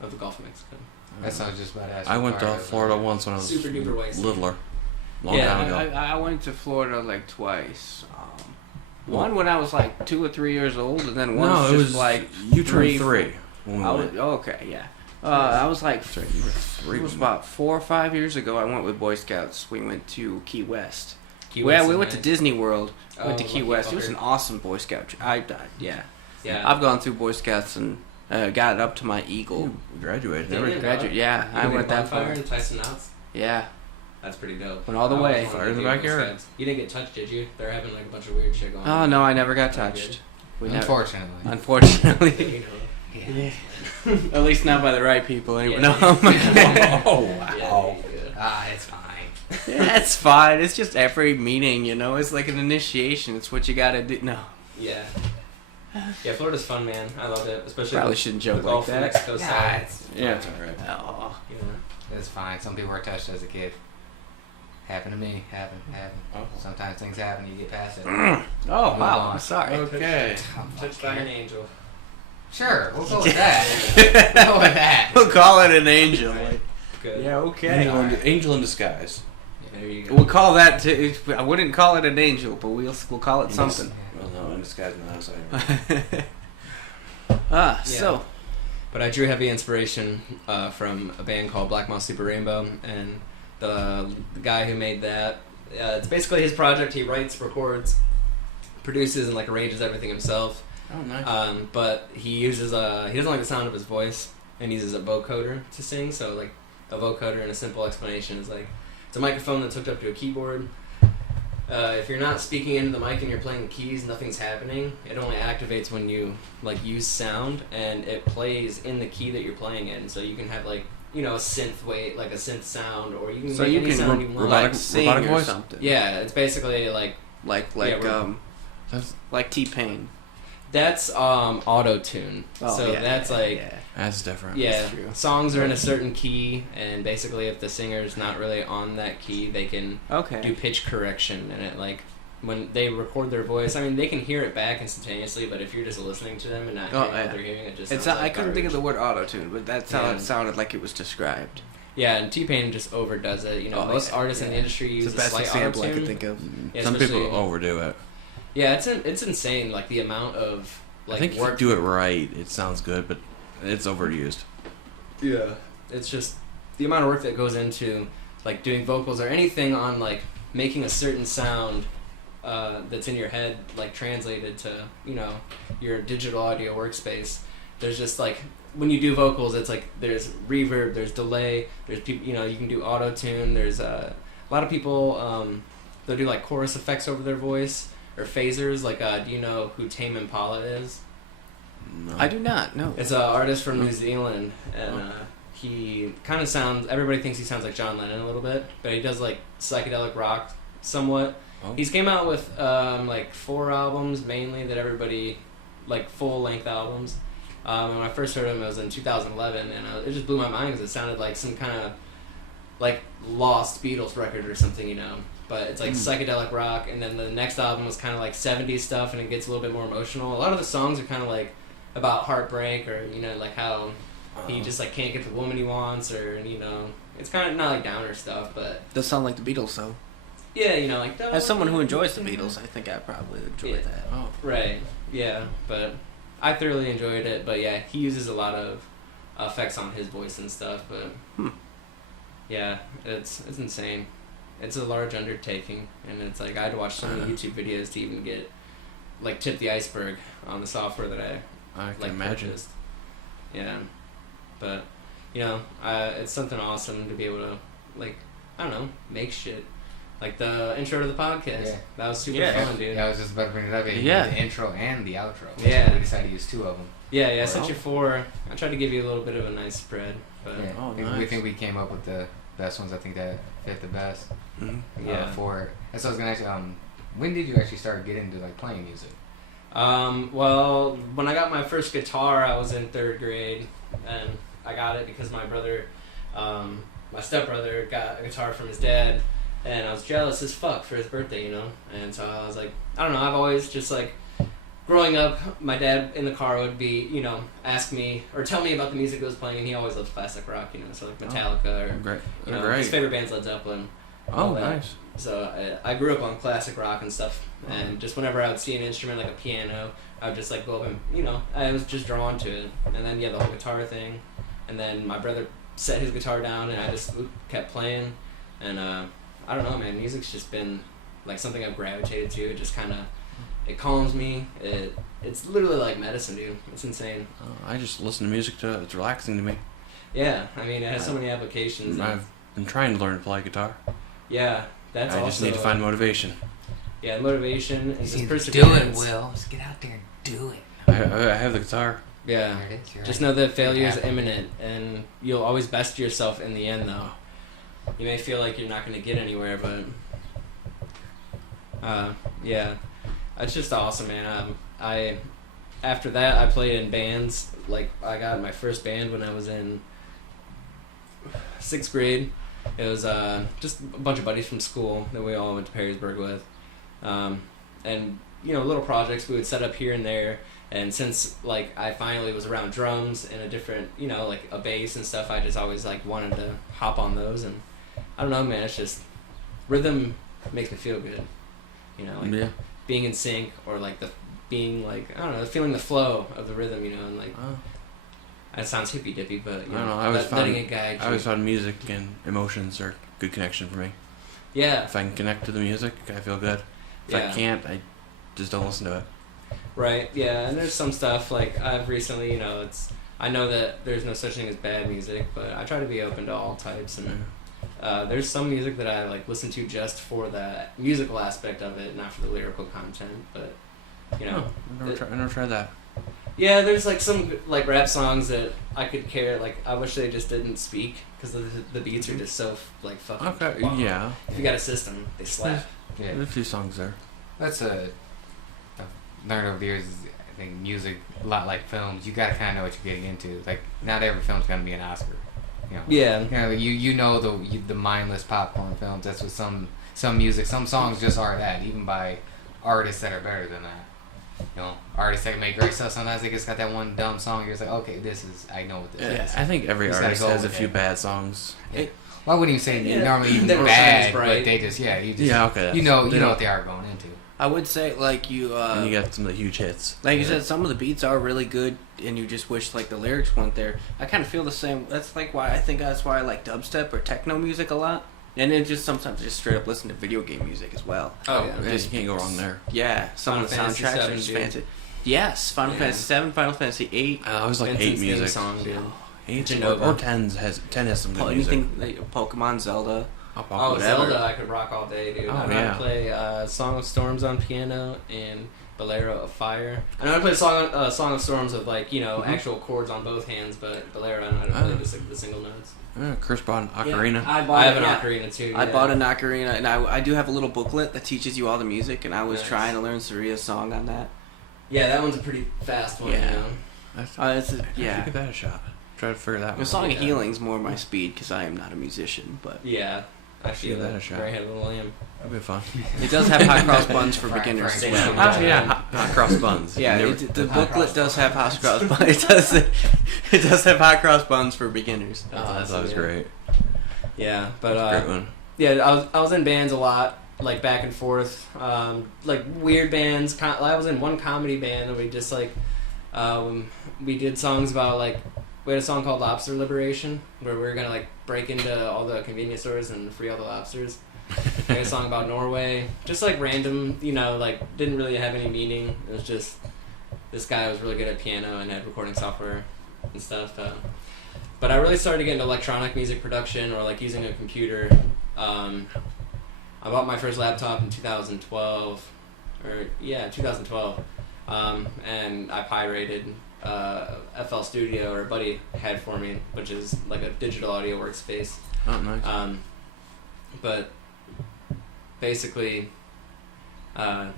of the Gulf of Mexico. That's what I was just about to ask. I you went to prior Florida that. once when I was Super duper white. littler. Long Yeah, time ago. I went to Florida like twice. One when I was like 2 or 3 years old, and then once no, it just was like you turned 3 when we I was, went. okay, yeah. I was like, That's right, you were 3. it was about 4 or 5 years ago. I went with Boy Scouts. We went to Key West. Key Well, West we is went to nice. Disney World. Oh, Went to Key lucky West. It was fucker. an awesome Boy Scout. Yeah. Yeah. I've gone through Boy Scouts and got it up to my eagle. You graduated. Yeah. and everything. Graduate. Yeah, I went that far. And Tyson Knots. Yeah. That's pretty dope. Went all the I way. always wanted Fire to in the do Boy backyard. Scouts. You didn't get touched, did you? They're having like a bunch of weird shit going Oh on. no, I never got Not touched. good. Unfortunately. You know. At least not by the right people. Anyway. Yeah. No. Oh, Yeah, yeah. Ah, it's fine. Yeah, it's fine. It's just every meeting, you know. It's like an initiation. It's what you gotta do. No, Yeah. Yeah, Florida's fun, man. I love it, especially probably the shouldn't joke Gulf like of that. Mexico Yeah, side. Yeah. alright. Oh. You know. It's fine. Some people were touched as a kid. Happened to me. Happened. Oh. Sometimes things happen. You get past it. Oh wow. on. I'm sorry. Okay. Touched by an angel. Sure, we'll go with that. We'll go with that. We'll call it an angel. Good. Yeah. Okay. Angel in disguise. There you go. We'll call that. I wouldn't call it an angel, but we'll call it something. Well, no, in disguise in the house. So. But I drew heavy inspiration from a band called Black Moss Super Rainbow, and the guy who made that, it's basically his project. He writes, records, produces, and like arranges everything himself. Oh, nice. But he uses he doesn't like the sound of his voice, and he uses a vocoder to sing. So like a vocoder, in a simple explanation, is like it's a microphone that's hooked up to a keyboard. If you're not speaking into the mic and you're playing the keys, nothing's happening. It only activates when you like use sound, and it plays in the key that you're playing in. So you can have like, you know, a synth like a synth sound, or you can So make you any can sound you want. like sing robotic or voice? something. Yeah, it's basically like Like Yeah, That's, like T-Pain. that's auto tune. Oh, so yeah, that's yeah, like yeah. that's different. yeah, true. songs are in a certain key, and basically if the singer's not really on that key, they can do Okay. pitch correction, and it like when they record their voice, I mean they can hear it back instantaneously, but if you're just listening to them and not Oh, hearing yeah. what they're hearing, it just It's sounds not, like I couldn't think of garbage. the word auto-tune, but that's how Yeah. it sounded like it was described. Yeah, and T-Pain just overdoes it. You know, Oh, most yeah, artists in yeah. the industry It's use the a best slight example I auto-tune. could think of. Yeah, Some people especially- overdo it. Yeah, it's insane. Like the amount of like I think if work. you do it right, it sounds good, but it's overused. Yeah, it's just the amount of work that goes into like doing vocals or anything on like making a certain sound that's in your head like translated to, you know, your digital audio workspace. There's just like when you do vocals, it's like there's reverb, there's delay, there's people, you know, you can do auto tune. There's a lot of people they'll do like chorus effects over their voice or phasers. Like do you know who Tame Impala is? No. I do not. No. It's an artist from New Zealand, and he kind of sounds. Everybody thinks he sounds like John Lennon a little bit, but he does like psychedelic rock somewhat. Oh. He's came out with like 4 albums mainly that everybody like full length albums. And when I first heard him, it was in 2011, and it just blew my mind because it sounded like some kind of like lost Beatles record or something, you know. But it's like psychedelic rock, and then the next album was kind of like 70s stuff, and it gets a little bit more emotional. A lot of the songs are kind of like about heartbreak, or you know, like how he just like can't get the woman he wants, or you know, it's kind of not like downer stuff, but Does sound like the Beatles, though. yeah, you know, like As someone who enjoys the Beatles, I think I probably enjoy Yeah. that. Oh. right, yeah, but I thoroughly enjoyed it. But yeah, he uses a lot of effects on his voice and stuff, but yeah, it's insane. it's a large undertaking, and it's like I had to watch so many YouTube videos to even get like tip the iceberg on the software that I can like imagine. purchased. Yeah, but you know, it's something awesome to be able to like, I don't know, make shit. Like the intro to the podcast. Yeah. That was super Yeah. fun, dude. Yeah, I was just about to bring it up. Yeah. The intro and the outro. Yeah. We decided to use 2 of them. Yeah, I sent Well. you 4. I tried to give you a little bit of a nice spread, but Yeah. Oh, We nice. think we came up with the best ones. I think that fit the best. Mhm. Yeah. For it. That's what I was gonna ask you. When did you actually start getting into like playing music? Well, when I got my first guitar, I was in 3rd grade, and I got it because my brother, my stepbrother, got a guitar from his dad, and I was jealous as fuck for his birthday, you know. And so I was like, I don't know. I've always just like, growing up, my dad in the car would be, you know, ask me or tell me about the music that was playing, and he always loved classic rock, you know, so like Metallica or Great. you know, Great. his favorite band's Led Zeppelin. all Oh, that. nice. So I grew up on classic rock and stuff, and just whenever I would see an instrument like a piano, I would just like go up and, you know, I was just drawn to it. And then the whole guitar thing, and then my brother set his guitar down, and I just kept playing. And I don't know, man, music's just been like something I've gravitated to. It just kind of, it calms me. It's literally like medicine, dude. It's insane. I just listen to music to it's relaxing to me. Yeah, I mean, it has so many applications. and- I've been trying to learn to play guitar. yeah, that's I also. just need to find motivation. Yeah, motivation and just Do it, perseverance. Will. Just get out there and do it. I have the guitar. Yeah. There it is. You're Just right. know that failure is happy. imminent, and you'll always best yourself in the end, though. You may feel like you're not going to get anywhere, but yeah, it's just awesome, man. After that, I played in bands. Like, I got my first band when I was in 6th grade. It was just a bunch of buddies from school that we all went to Perrysburg with, and you know, little projects we would set up here and there. And since like I finally was around drums and a different, you know, like a bass and stuff, I just always like wanted to hop on those. And I don't know, man, it's just rhythm makes me feel good, you know, like Yeah. being in sync, or like being like, I don't know, feeling the flow of the rhythm, you know, and like that sounds hippy dippy, but you I don't know. letting it guide you. I always found music and emotions are a good connection for me. Yeah, If I can connect to the music, I feel good. If I Yeah. can't, I just don't listen to it. right. Yeah, and there's some stuff like I've recently, you know, I know that there's no such thing as bad music, but I try to be open to all types, and there's some music that I like listen to just for the musical aspect of it, not for the lyrical content. But you know, I never tried that. yeah, there's like some like rap songs that I could care. Like I wish they just didn't speak because the beats are just so like fucking. Okay, wow. yeah. If you got a system, they slap. Yeah. There's a few songs there. That's I've learned over the years. Is, I think music, a lot like films, you gotta kind of know what you're getting into. Like, not every film's gonna be an Oscar. You know. Yeah. You know, you know the mindless popcorn films. That's what some music, some songs just are that. Even by artists that are better than that. You know, artists that can make great stuff. Sometimes they just got that one dumb song. You're just like, okay, I know what this is. I think every You just gotta artist go has a with few it. bad songs. Well, I wouldn't even say Yeah. normally even They don't bad, shine as bright. but they just you just Yeah, okay. you know They what don't- they are going into. I would say like you And you got some of the huge hits. like you said, some of the beats are really good, and you just wish like the lyrics weren't there. I kind of feel the same. That's like why I think that's why I like dubstep or techno music a lot, and then just sometimes just straight up listen to video game music as well. Oh, Yeah, yeah. you can't go wrong there. Yeah, some Final of the Fantasy soundtracks VII, are just dude. fancy. Yes, Final Yeah. Fantasy 7, Final Fantasy 8. I always like 8 Vincent's theme music. song, dude. 8 Genova. or 10 has some good music. Anything like Pokemon, Zelda. Oh, Whatever. Zelda, I could rock all day, dude. Oh, I know how yeah. to play Song of Storms on piano and Bolero of Fire. I know how to play Song of Storms with, like, you know, Mhm. actual chords on both hands, but Bolero, I know how to play the single notes. Chris bought an ocarina. I have an ocarina, too. I yeah. bought an ocarina, and I do have a little booklet that teaches you all the music, and I was Nice. trying to learn Saria's song on that. Yeah, that one's a pretty fast one, Yeah. you know. Yeah. Give that a shot. Try to figure that one The out. Song Yeah. of Healing's more my speed because I am not a musician, but Yeah. Actually, Give that a shot. Greyhead Little Lamb. That'd be fun. it does have hot cross buns for Frank- beginners Frank as Station. well. Oh, yeah, hot cross buns. Yeah, Never- the Hot booklet cross does buns. have hot cross buns. It does have hot cross buns for beginners. that was yeah. great. Yeah, but Great one. yeah, I was in bands a lot, like back and forth, like weird bands. I was in one comedy band, and we just like, we did songs about like, we had a song called Lobster Liberation, where we were gonna like break into all the convenience stores and free all the lobsters. I made a song about Norway. Just like random, like didn't really have any meaning. It was just this guy was really good at piano and had recording software and stuff. But I really started to get into electronic music production or like using a computer. I bought my first laptop in 2012. 2012. And I pirated FL Studio, or a buddy had for me, which is like a digital audio workspace. Oh, nice. But basically, I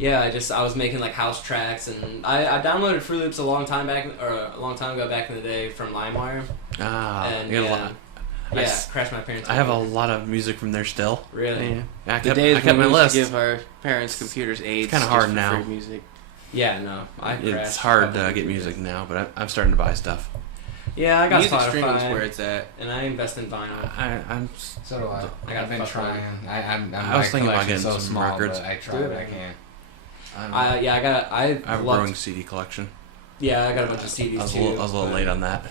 was making like house tracks, and I downloaded Fruit Loops a long time ago back in the day from LimeWire. Crashed my parents. I have a lot of music from there still. Really? Yeah. The days I kept when my we used list. to give our parents computers aids. It's kind of just hard for now. free music. Yeah, no, I crashed. It's hard a to couple get music now, but I'm starting to buy stuff. Yeah, I got Music Spotify, streaming's where it's at. and I invest in vinyl. I'm. So do I. I've been fucked trying. with I was thinking about collection's getting so some small, records. But I try Do what it. I can. I I have a growing CD collection. Yeah, I got a bunch of I CDs was, too. a little but- late on that.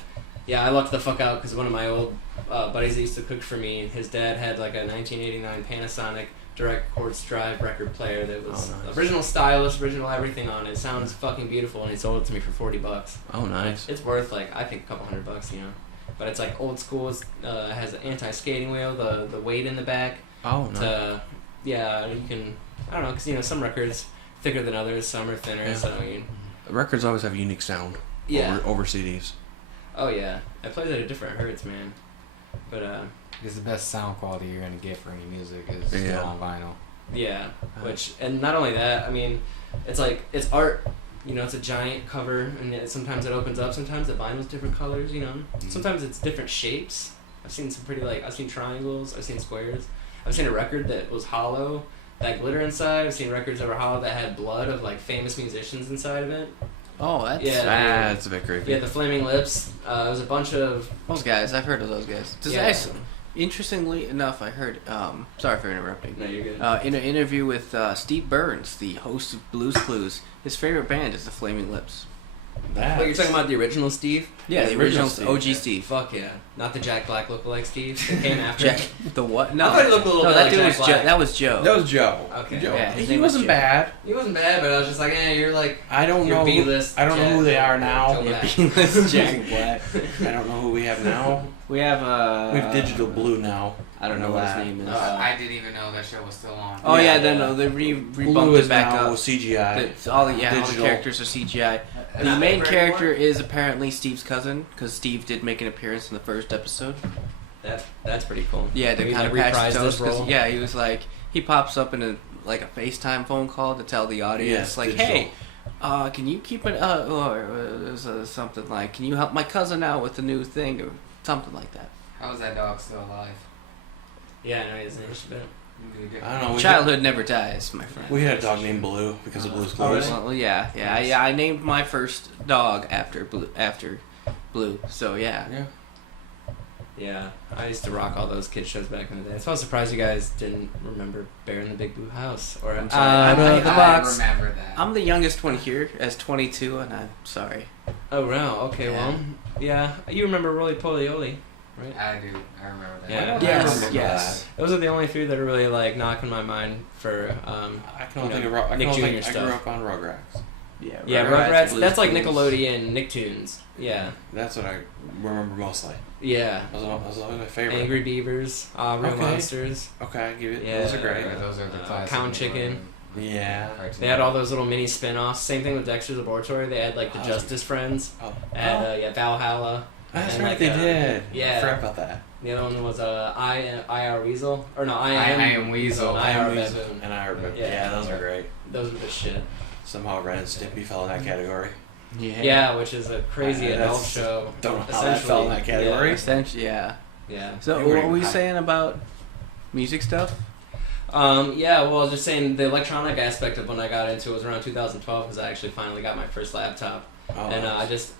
Yeah, I lucked the fuck out because one of my old buddies that used to cook for me, his dad had like a 1989 Panasonic direct quartz drive record player that was nice. original stylus, original everything on it. It sounds fucking beautiful, and he sold it to me for $40. Oh, nice. It's worth like I think a couple $100, But it's like old school. It has an anti-skating wheel, the weight in the back. Oh, nice. You can, I don't know, because some records thicker than others, some are thinner. Yeah. So Records always have unique sound. Yeah. Over CDs. Oh yeah, it plays at a different hertz, man. But Because the best sound quality you're gonna get for any music is still Yeah. on vinyl. yeah, and not only that, I mean, it's like it's art. It's a giant cover, and sometimes it opens up. Sometimes the vinyl's different colors. Sometimes it's different shapes. I've seen some pretty I've seen triangles. I've seen squares. I've seen a record that was hollow, that glitter inside. I've seen records that were hollow that had blood of like famous musicians inside of it. Oh, that's That's a bit creepy. Yeah, the Flaming Lips. It was a bunch of those guys. I've heard of those guys. Interestingly enough, I heard. Sorry for interrupting. No, you're good. In an interview with Steve Burns, the host of Blues Clues, his favorite band is the Flaming Lips. Wait, you're talking about the original Steve? Yeah, the original OG yeah. Steve. Fuck yeah. Not the Jack Black lookalike Steve that came after. The what? No, I thought he looked a little no, bit that like dude Jack was Black. That was Joe. That was Joe. Okay. Joe. Yeah, his He name was wasn't Joe. bad. He wasn't bad, but I was just like, you're like... I don't Your know. B-list I don't know Jack who they are now. Joe Yeah, Black. B-list Jack Black. I don't know who we have now. We have We have Digital Blue now. I don't know what his name is. I didn't even know that show was still on. Oh yeah, Yeah. no, they Blue rebumped is it back now up. CGI. All the Digital. characters are CGI. The Not main for character anymore? is apparently Steve's cousin, because Steve did make an appearance in the first episode. That's pretty cool. Yeah, to Maybe kind of they patch reprised his toes. this role. 'Cause, yeah, he was like, he pops up in a FaceTime phone call to tell the audience, Yes, like, digital. hey, can you keep it, something like, can you help my cousin out with the new thing, or something like that. How is that dog still alive? Yeah, I know his name. I don't know. Childhood never dies, my friend. We had a dog named Blue because of Blue's Oh, Clues. well, yeah. I named my first dog after Blue. So yeah. Yeah. Yeah, I used to rock all those kid shows back in the day. So I was surprised you guys didn't remember Bear in the Big Blue House or I'm sorry. Out of the Box. I remember that. I'm the youngest one here, as 22, and I'm sorry. Oh wow. Okay, Yeah. well, yeah, you remember Roly Poly Oly, right? I do. I remember that. Yeah. Yes, remember yes. Those are the only three that are really like knocking my mind for I can only You think know, of I Nick can only Jr. think I stuff. grew up on Rugrats. Yeah, Rugrats. Blue's That's like Clues. Nickelodeon, Nicktoons. Yeah, That's what I remember mostly. yeah. Those are my favorite. Angry Beavers, Real Okay. Monsters. Okay, I give it. Yeah. Those are great. Yeah, those are the classic. Cow Chicken. Yeah. cartoons. They had all those little mini spin-offs. Same thing with Dexter's Laboratory. They had like the Oh. Justice Friends. Oh. And Valhalla. That's and, right, like, they did. yeah. I forgot about that. The other one was I.R. Weasel. Or no, I Am Weasel. I.R. Weasel. Baboon. And I remember. Yeah. Yeah, those are great. Those were the shit. Somehow Ren and Stimpy fell in that category. Yeah, which is a crazy adult That's- show. Don't know how that fell in that category. Essentially, yeah. Yeah. So They were what were you high. saying about music stuff? Yeah, well, I was just saying the electronic aspect of when I got into it was around 2012 because I actually finally got my first laptop. Oh, And I just,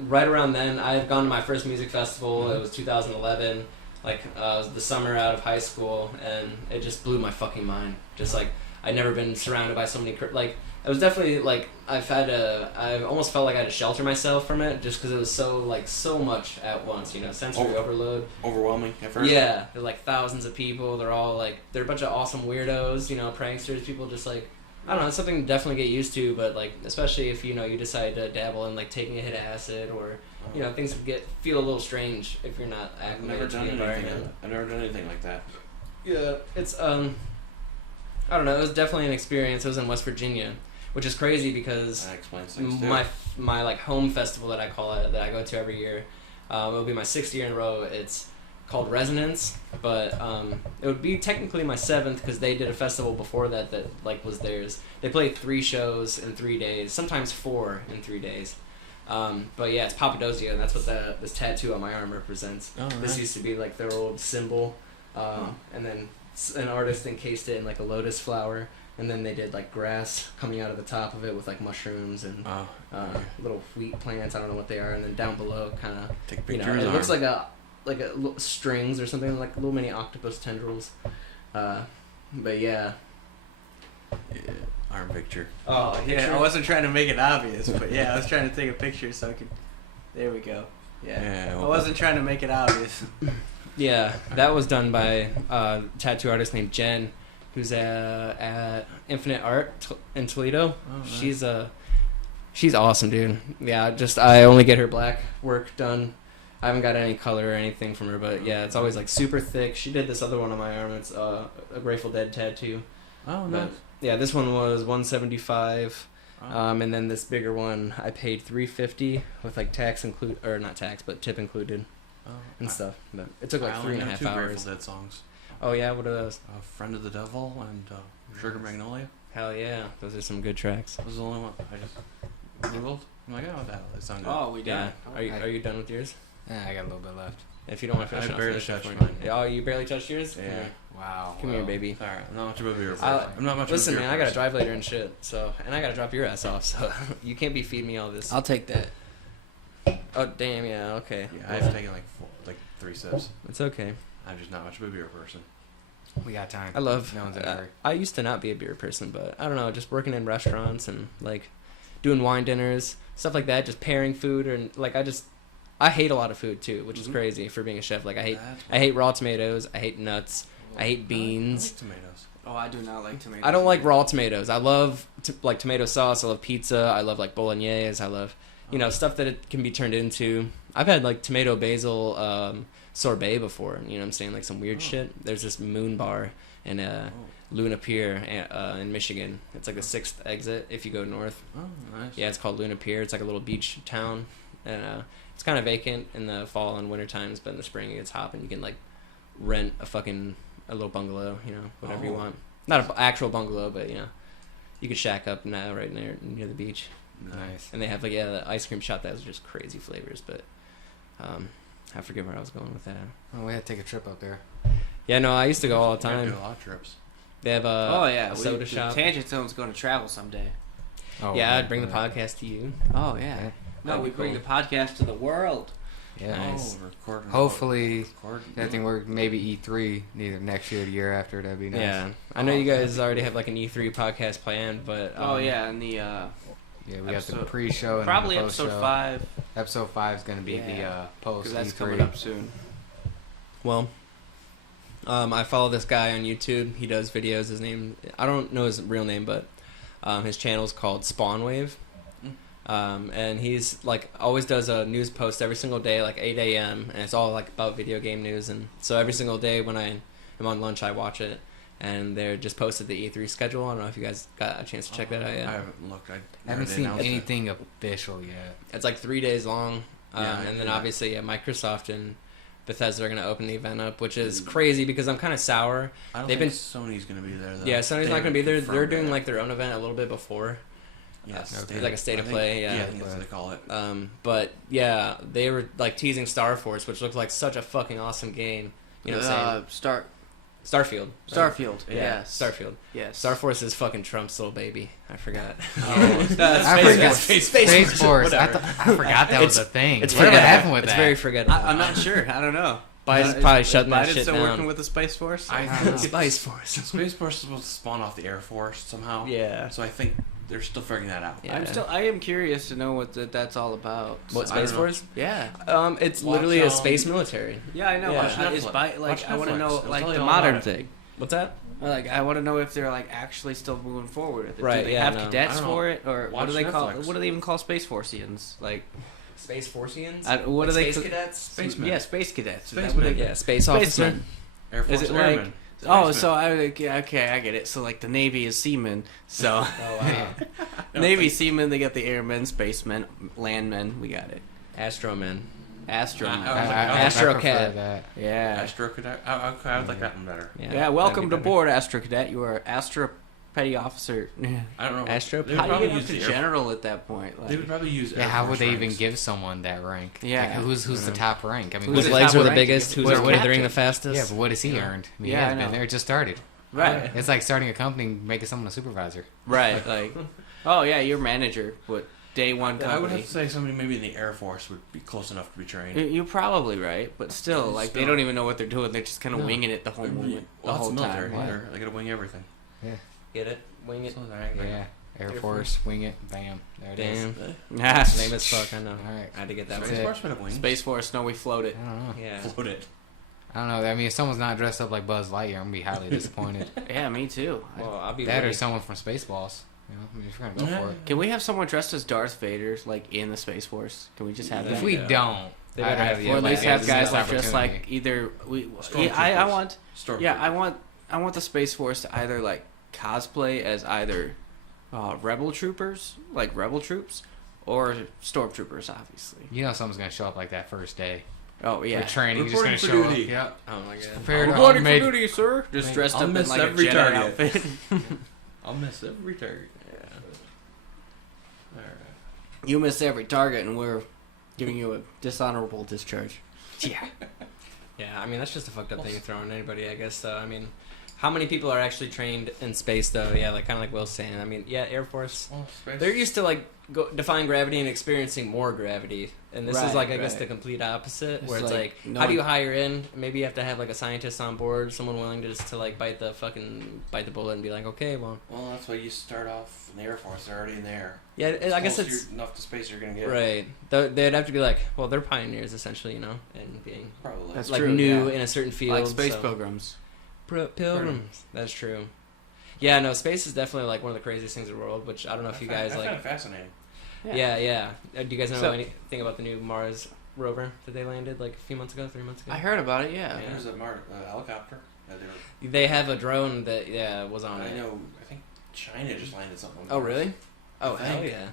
right around then, I had gone to my first music festival. It was 2011. It was the summer out of high school, and it just blew my fucking mind. Just like, I'd never been surrounded by so many like. It was definitely like I almost felt like I had to shelter myself from it just because it was so much at once, you know, sensory overload. Overwhelming at first. Yeah, they're like thousands of people. They're all they're a bunch of awesome weirdos, you know, pranksters. People just like, I don't know, it's something to definitely get used to. But like, especially if you decide to dabble in like taking a hit of acid or things feel a little strange if you're not acclimated to the environment. I've never done anything like that. Yeah, it's I don't know. It was definitely an experience. It was in West Virginia. Which is crazy because that explains things too. my like home festival that I call it, that I go to every year, it'll be my 6th year in a row. It's called Resonance, but it would be technically my 7th because they did a festival before that like was theirs. They played 3 shows in 3 days, sometimes 4 in 3 days. But yeah, it's Papadosia, and that's what this tattoo on my arm represents. Oh, this nice. used to be like their old symbol, and then an artist encased it in like a lotus flower. And then they did like grass coming out of the top of it with like mushrooms and little wheat plants. I don't know what they are. And then down below, kind of, take pictures. It looks like a strings or something, like little mini octopus tendrils. But yeah. Arm picture. Oh yeah, I wasn't trying to make it obvious, but yeah, I was trying to take a picture so I could. There we go. Yeah, I wasn't trying to make it obvious. Yeah, that was done by a tattoo artist named Jen, who's at Infinite Art in Toledo. Oh, nice. She's awesome, dude. Yeah, I only get her black work done. I haven't got any color or anything from her, but yeah, it's always like super thick. She did this other one on my arm. It's a Grateful Dead tattoo. Oh, nice. Yeah, this one was $175, Oh. and then this bigger one I paid $350 with like not tax, but tip included and stuff. But it took like 3.5 hours. Grateful Dead songs. Oh yeah, what are those? Friend of the Devil and Sugar Magnolia. Hell yeah, those are some good tracks. That was the only one I just googled. I'm like, oh, what the hell? They sound good. Oh, we did. Yeah. Are you done with yours? Yeah, I got a little bit left. If you don't want to I finish, barely I'll finish touched it for you. mine. Oh, you barely touched yours? Yeah. Wow. Come here, baby. All right, I'm not much of a beer person. I'll- I'm not much. Listen, of a beer man, I gotta person. drive later and shit. So, and I gotta drop your ass off. So, you can't be feeding me all this. I'll take that. Oh damn, yeah, okay. Yeah, I've taken like 3 sips. It's okay. I'm just not much of a beer person. We got time. I love. No one's in a hurry. I used to not be a beer person, but I don't know. Just working in restaurants and like doing wine dinners, stuff like that. Just pairing food and like I hate a lot of food too, which is crazy for being a chef. Like I hate raw tomatoes. I hate nuts. I hate beans. I like tomatoes. Oh, I do not like tomatoes. I don't like raw tomatoes. I love like tomato sauce. I love pizza. I love like bolognese. I love stuff that it can be turned into. I've had like tomato basil sorbet before. You know what I'm saying? Like some weird shit. There's this Moon Bar in Luna Pier in Michigan. It's like the 6th exit if you go north. Oh, nice. Yeah, it's called Luna Pier. It's like a little beach town, and it's kind of vacant in the fall and winter times, but in the spring it gets hot, and you can like rent a little bungalow, whatever you want. Not an actual bungalow, but you could shack up now right near the beach. Nice. And they have the ice cream shop that has just crazy flavors, but I forget where I was going with that. Well, we had to take a trip up there. Yeah, no, I used to go all the We time. do a lot of trips. They have a soda shop. Tanjet Zone's going to travel someday. Oh, Yeah, I'd bring the podcast to you. Oh yeah. No, That'd we be bring cool. the podcast to the world. Yeah. Nice. Oh, recording. Hopefully, Recording. I think we're maybe E3 either next year or the year after. That'd be nice. Yeah, I know you guys already have like an E3 podcast planned, but Oh yeah, and the Yeah, we got the Episode- pre-show and probably the episode post-show. 5 Episode 5 is going to be Yeah, the post because that's E3. coming up soon. Well, I follow this guy on YouTube. He does videos. His name, I don't know his real name, but his channel is called Spawnwave. And he's like always does a news post every single day, like 8 a.m. and it's all like about video game news. And so every single day when I am on lunch, I watch it. And they're just posted the E3 schedule. I don't know if you guys got a chance to check that out yet. I haven't looked. I haven't seen anything official yet. It's like 3 days long. Yeah, And then yeah. obviously Microsoft and Bethesda are going to open the event up, which is crazy because I'm kind of sour. I don't They've think been- Sony's going to be there, though. Yeah, Sony's They not going to be haven't there. They're confirmed doing it. like their own event a little bit before. Yeah, Okay. Like a state of I think- play, yeah. Yeah, I think that's what they call it. But yeah, they were like teasing Star Force, which looked like such a fucking awesome game. You know what I'm saying? Starfield. right? Starfield. Yeah, Yes. Starfield. Yes. Star Force is fucking Trump's little baby. I forgot. I forgot. Space Force. I forgot that was a thing. It's Whatever forgettable. happened with It's that? very forgettable. I'm not sure. I don't know. Biden's probably shutting that Biden's shit still down. working with the Space Force? Spice Force. Space Force is supposed to spawn off the Air Force somehow. Yeah. So I think they're still figuring that out. Yeah. I am curious to know what that's all about. What, I don't Space know. Force? Yeah. It's Watch, literally a space military. Yeah, I know. Yeah. Watch Netflix. Watch I want to Netflix. know It'll like tell the you all modern about it. thing. What's that? Like I want to know if they're like actually still moving forward with it. Right, Do they yeah, have no. cadets I don't know. for it, or what Watch do they call? Netflix. What do they even call Space Forcians? Like Space Forcians? what do they? Space cadets? Spacemen. Yeah, space cadets. Is that Spacemen. what they- Yeah, space officer. Spacemen. Air Force Is it Airmen. like? Oh, Spacemen. so okay, I get it. So like the Navy is seamen. So Oh, wow. Navy seamen, they got the airmen, spacemen, landmen. We got it. Astromen. Astromen. Astro I prefer Cat. that. Yeah. Astro Cadet. I would like that one better. Yeah. Welcome to board, Astro Cadet. You are Astro Petty Officer. I don't know. Astro- They would How do you probably get up use to the Air general at that point? Like, They would probably use. Yeah, Air how Force would they even ranks. give someone that rank? Yeah. Like, who's the top rank? I mean, Who's Whose the legs top are the rank? biggest? Who's Who's withering the captain? fastest? yeah, but what has he earned? I mean, Yeah, he I hasn't know. been there. It just started. right. It's like starting a company and making someone a supervisor. Right. Like, oh yeah, you're manager. What day one I would company? have to say somebody maybe in the Air Force would be close enough to be trained. You're probably right, but still, like they Still. don't even know what they're doing. They're just kind of No. winging it the whole moment, the Well, whole it's military. time. They gotta wing everything. Get it? Wing it. So, alright, Yeah. Air Air Force, wing it, bam. There it is. Damn. Nah. Lame as fuck, I know. Alright. I had to get that That's Space one. it. Force would have wings. Space Force, no, we float it. I don't know. Yeah. Float it. I don't know. I mean, if someone's not dressed up like Buzz Lightyear, I'm gonna be highly disappointed. Yeah, me too. Well, I'll be That ready. or someone from Spaceballs. You know, I mean, if you're gonna go for it. Can we have someone dressed as Darth Vader, like in the Space Force? Can we just have If that? we Yeah. don't, They I'd better have have- the Or at least yeah, have this is guys an like just like opportunity. either we. I Stormtroopers. want. Stormtroopers. Yeah, I want the Space Force to either like cosplay as either rebel troopers, like rebel troops, or stormtroopers, obviously. You know someone's gonna show up like that first day. Oh yeah. For training, you're just Reporting gonna for show duty. up. Yeah. Oh my god. Prepared. Reporting for made- duty, sir. Just dressed I'll up in miss like a every Jedi target. outfit. I'll miss every target. Alright. You miss every target, and we're giving you a dishonorable discharge. Yeah. Yeah, I mean, that's just a fucked up thing to throw on anybody, I guess, though. I mean, how many people are actually trained in space, though? Yeah, like, kind of like Will's saying. I mean, yeah, Air Force, Well, space. they're used to, like, defying gravity and experiencing more gravity. And this is, Right, like, I guess right. the complete opposite, It's where it's like like, no how do you one- hire in? Maybe you have to have, like, a scientist on board, someone willing to just to, like, bite the bullet and be like, okay, well, Well, that's why you start off in the Air Force. They're already in the air. yeah, I guess Closer it's... enough to space you're gonna get. Right. They'd have to be like, well, they're pioneers, essentially, you know, and being, Probably. That's like, true, new yeah. in a certain field. Like space so. pilgrims. Pilgrims. That's true. Yeah, no, space is definitely like one of the craziest things in the world. Which I don't know if you guys I find like. it fascinating. Yeah. Do you guys know So- anything about the new Mars Rover that they landed like a few months ago, 3 months ago? I heard about it. Yeah. There's a helicopter. That they They have a drone that was were, on I it. know. I think China just landed something. on Oh Mars. really? Oh I hell think. yeah!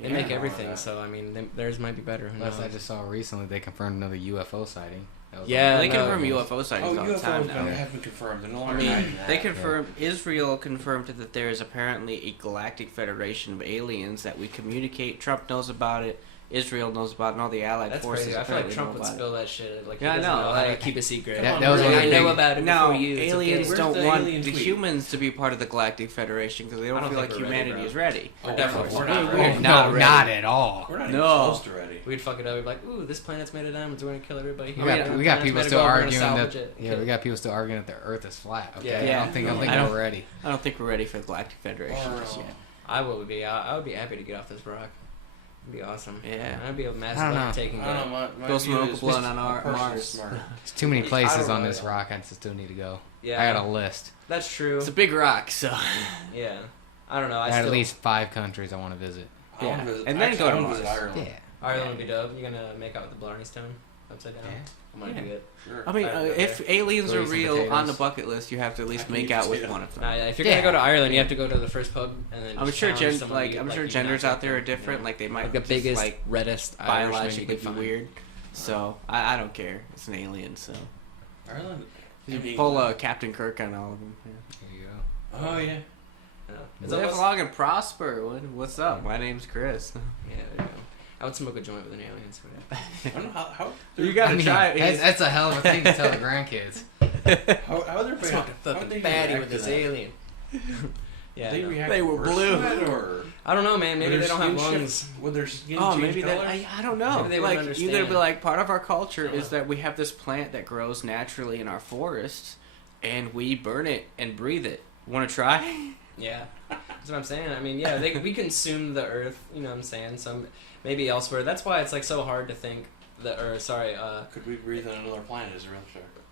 They Yeah. make Yeah. everything, so I mean, theirs might be better. Who Plus, I knows? just saw recently they confirmed another UFO sighting. That was Yeah, They no, confirm it UFO sightings Oh, all the time UFOs now. have been confirmed. They're no I longer mean, hiding that. they confirmed. Israel confirmed that there is apparently a galactic federation of aliens that we communicate. Trump knows about it. Israel knows about it, and all the allied That's forces crazy. I feel like apparently Trump know would about it. spill that shit. Like, Yeah, I he doesn't know. how to Like- keep a secret. That was one of I the know big- about it Now, before you. It's aliens okay. Where's don't the want alien the tweet? humans to be part of the Galactic Federation because they I don't don't feel think like we're ready, humanity bro. is ready. Oh, Definitely. we're not We're ready. not No, ready. not at all. We're not No. even close to ready. We'd fuck it up. We'd be like, ooh, this planet's made of diamonds. We're gonna kill everybody. We here. got, That we got planet's people made of still gold, we're gonna arguing that. salvage it. Yeah, we got people still arguing that the Earth is flat. Okay, Yeah. I don't think I don't- we're ready. I don't think we're ready for the Galactic Federation Or, just yet. I would be. I would be happy to get off this rock. It'd be awesome. Yeah. I'd be a I massive don't know. undertaking. I don't know. My Go view smoke is a blunt just on our- personal Mars. smart. There's too many I places don't on know. this rock. I just still need to go. Yeah, I got a list. that's true. It's a big rock, so Yeah, I don't know. I I got still, at least 5 countries I want to visit. I wanna Yeah. visit- And then actually, go to I wanna visit Mars. Ireland. Yeah. Ireland would be dope. You're gonna make out with the Blarney Stone upside down. Yeah. I'm gonna Yeah. do it. Sure. I mean, if aliens are Throw some real on potatoes. the bucket list, you have to at least I can make eat out with potatoes. one of them. Nah, yeah, if you're Yeah. gonna go to Ireland, you have to go to the first pub and then. I'm just sure, challenge someone to I'm get, sure like, genders knocked out there are out. different. Yeah. Like they might Like the just, biggest, like reddest biologically could be find. weird. So I don't care. It's an alien. So Ireland. you I mean, pull Captain Kirk on all of them. Yeah. There you go. Oh yeah. Yeah. It's Live almost, long and prosper. What's up? My name's Chris. yeah, there you go. I would smoke a joint with an alien. So I don't know how You gotta I mean, try it. that's a hell of a thing to tell the grandkids. how they're smoked a fucking baddie with this alien. Yeah, They no. react They were worse blue. to it, or I don't know, man. Maybe would they their don't have skin lungs. shift- Would their skin Oh, change maybe colors? that. I don't know. Maybe they wouldn't Like you're gonna be understand. like, part of our culture is that we have this plant that grows naturally in our forests, and we burn it and breathe it. Want to try? Yeah, that's what I'm saying. I mean, yeah, we consume the Earth. You know what I'm saying? So maybe elsewhere. That's why it's like so hard to think the Earth. Sorry. Could we breathe on another planet? Is a real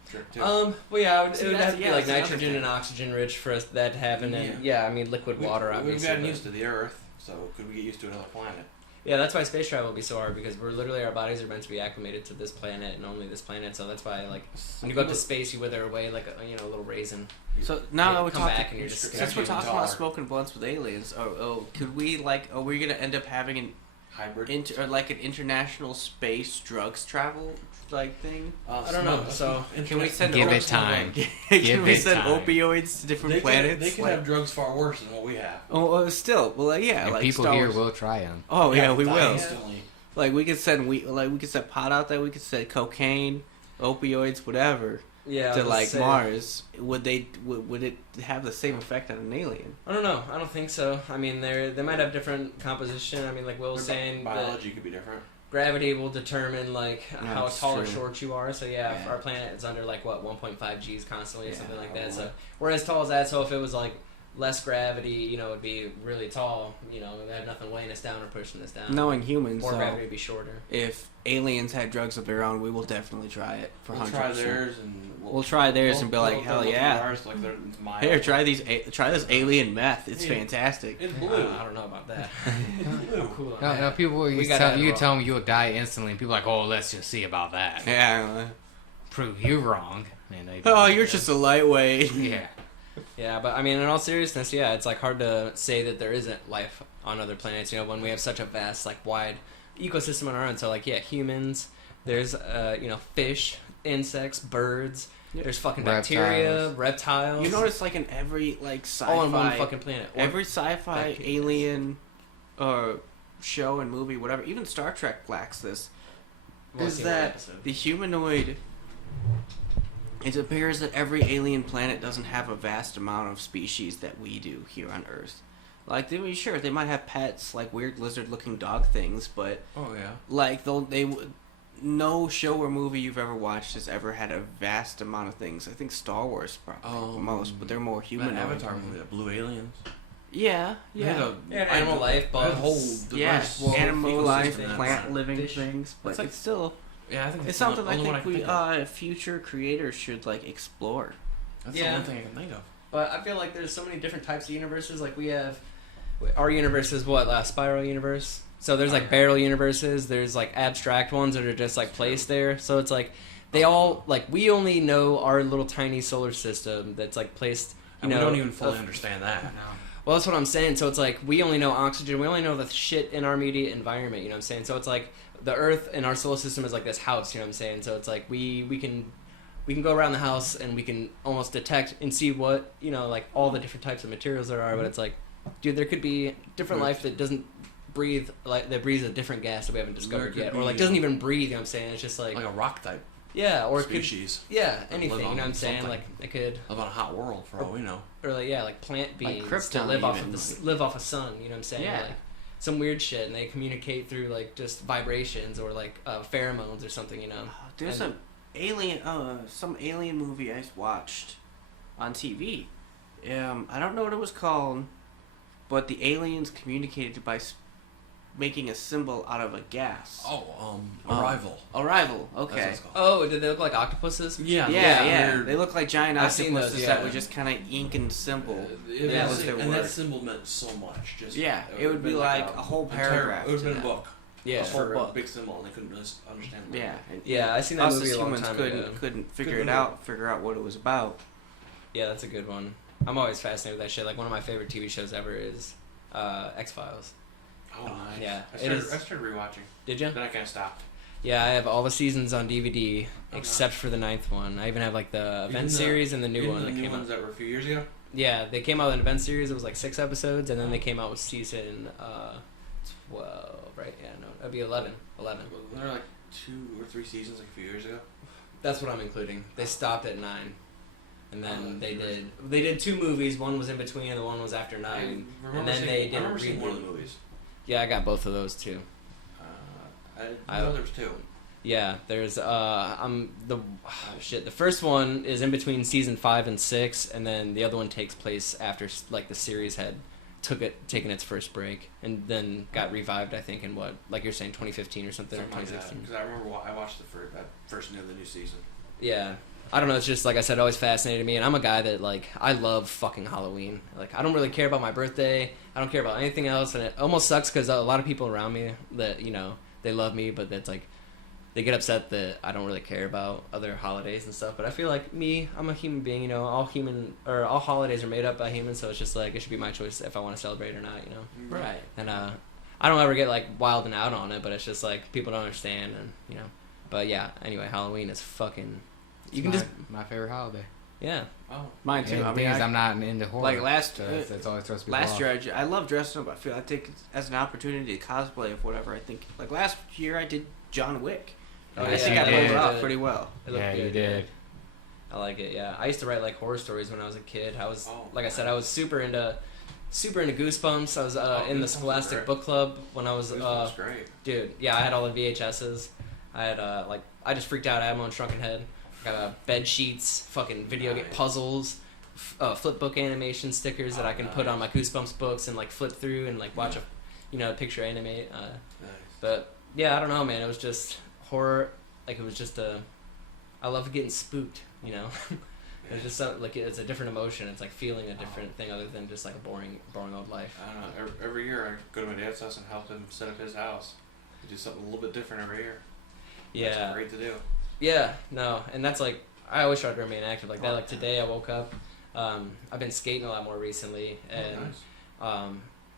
trick too. Well, yeah, See, it would that's- have to be yeah, like that's another nitrogen thing. and oxygen rich for us that to happen, and yeah, I mean liquid water obviously. We've gotten but- used to the Earth, so could we get used to another planet? Yeah, that's why space travel will be so hard because we're literally our bodies are meant to be acclimated to this planet and only this planet. So that's why like when you go up to space, you wither away like a little raisin. So now Yeah, we're come talking. back and you're just Since we're talking taller. about smoking blunts with aliens, could we like? Are we gonna end up having an Hybrid. or like an international space drugs travel like thing? I don't know, so Can we send Give it drugs- time. Can Give we it send time. opioids to different planets? They could Like- have drugs far worse than what we have. still, well, yeah, And like people Star here Wars. will try them. Oh yeah, we die will. instantly. Like we could send we could send pot out there. We could send cocaine, opioids, whatever Yeah, to I was like saying- Mars. Would it have the same effect on an alien? I don't know. I don't think so. I mean, they might have different composition. I mean, like Will was Their saying, that biology could be different. gravity will determine like how That's tall or true. short you are. So yeah, if Yeah. our planet is under like what 1.5 G's constantly or Yeah, something like that. probably. So we're as tall as that. So if it was like less gravity, you know, it'd be really tall. You know, we have nothing weighing us down or pushing us down. Knowing humans, More though, gravity would be shorter. if aliens had drugs of their own, we will definitely try it for We'll 100%. try theirs and We'll try theirs and be like, we'll hell look at yeah. ours like they're mild. Here, try this alien meth. It's Yeah. fantastic. It's I blue. don't know about that. I'm cool on No, that. no, people, We you got tell, that you wrong. tell me you'll die instantly, and people are like, oh, let's just see about that. Yeah. Prove you wrong. And they Oh, don't. you're just a lightweight. Yeah. Yeah, but I mean, in all seriousness, yeah, it's like hard to say that there isn't life on other planets. You know, when we have such a vast, like, wide ecosystem on our own. So, like, yeah, humans. There's, fish, insects, birds. Yeah. There's fucking bacteria, reptiles. You notice, like, in every, like, sci-fi... all on one fucking planet. Or- Every sci-fi, bacteria. alien, show and movie, whatever, even Star Trek lacks this, Well, I've is seen one that episode. the humanoid... It appears that every alien planet doesn't have a vast amount of species that we do here on Earth. Like, they might have pets, like weird lizard-looking dog things, but Oh yeah. like no show or movie you've ever watched has ever had a vast amount of things. I think Star Wars probably most, but they're more That humanoid. Avatar movie, that Blue Aliens. Yeah, They had yeah. a- Yeah, animal life, a bugs. whole Yeah, diverse animal ecosystem life, in that. plant living Fish. things, but It's like- it's still Yeah, I think it's that's something the I only one think can we think of. future creators should like explore. That's Yeah. the one thing I can think of. But I feel like there's so many different types of universes. Like we have, our universe is what, spiral universe. So there's like barrel universes. There's like abstract ones that are just like placed there. So it's like they all like we only know our little tiny solar system that's like placed. You And know, we don't even fully of- understand that. Well, that's what I'm saying. So it's like we only know oxygen. We only know the shit in our immediate environment. You know what I'm saying? So it's like the Earth and our solar system is like this house. You know what I'm saying? So it's like we can go around the house and we can almost detect and see what like all the different types of materials there are. But it's like, dude, there could be different life that doesn't breathe that breathes a different gas that we haven't discovered could yet, or be, like doesn't even breathe. You know what I'm saying? It's just like, Like a rock type yeah, or it could, species. yeah, That anything. live You know on what I'm saying? something. Like it could. Live on a hot world for all we know. Or like plant beings to Krypton live off even, of the like- live off of sun. You know what I'm saying? Yeah. Like some weird shit, and they communicate through like just vibrations or like pheromones or something. You know? There's And- some alien movie I watched on TV. I don't know what it was called, but the aliens communicated by making a symbol out of a gas. Oh, Arrival. Arrival. That's what Okay. it's called. Oh, did they look like octopuses? Yeah, Yeah. they're- They look like giant I've seen octopuses those, that yeah. were just kind of ink and symbol. Yeah, was their and word. that symbol meant so much. Just Yeah, it would be like a whole paragraph It would to have been a that. book. Yeah. a whole For a big symbol, and they couldn't really understand. What Yeah. Yeah, I seen that Us movie as a long humans time couldn't ago. figure Good it out, figure out what it was about. Yeah, that's a good one. I'm always fascinated with that shit. Like one of my favorite TV shows ever is X Files. Oh, nice. Yeah, I it started, is- I started rewatching. Did you? Then I kind of stopped. Yeah, I have all the seasons on DVD Oh, except nice. for the 9th one. I even have like the Even event the- series and the new Even one the that new came ones out. that were a few years ago. Yeah, they came out with an event series. It was like 6 episodes, and then they came out with season 12. Right? Yeah, no, that'd be 11. 11. There were like 2 or 3 seasons like a few years ago. That's what I'm including. They stopped at 9. And then they did 2 movies. One was in between, and the one was after 9. And then they did. I remember seeing one of the movies. Yeah, I got both of those too. I know there was 2. Yeah, there's the first one is in between season 5 and 6, and then the other one takes place after like the series had taken its first break, and then got revived. I think in what, like you're saying, 2015 or something, or 2016. Because I remember I watched I first knew the new season. Yeah. I don't know, it's just, like I said, always fascinated me, and I'm a guy that, like, I love fucking Halloween. Like, I don't really care about my birthday, I don't care about anything else, and it almost sucks because a lot of people around me that, you know, they love me, but it's like, they get upset that I don't really care about other holidays and stuff, but I feel like I'm a human being, you know, all holidays are made up by humans, so it's just like, it should be my choice if I want to celebrate or not, you know? Right. And, I don't ever get, like, wild and out on it, but it's just like, people don't understand, and, you know, but yeah, anyway, Halloween is fucking... You can just my favorite holiday. Yeah. Oh, Mine too. I mean, I'm not into horror. Like last so it's always supposed to be last year, I love dressing up. I take it as an opportunity to cosplay of whatever. I think like last year I did John Wick. Oh, I yeah, think I you pulled did. it off pretty well. It looked Yeah, good, you did. I like it. Yeah, I used to write like horror stories when I was a kid. I was like I said, I was super into Goosebumps. I was in the Scholastic Book Club when I was Goosebumps great. dude. Yeah, I had all the VHSs. I had I just freaked out. I had my own Shrunken Head. Got bed sheets, fucking video game puzzles, flip book animation stickers that I can put on my Goosebumps books and like flip through and like watch a picture animate. Nice. But yeah, I don't know, man. It was just horror. Like it was just I love getting spooked. You know, it's just something, like it's a different emotion. It's like feeling a different thing other than just like a boring old life. I don't know. Every year I go to my dad's house and help him set up his house. We do something a little bit different every year. Yeah. That's great to do. Yeah, no, and that's like I always try to remain active like that. Like today, I woke up. I've been skating a lot more recently, and Nice.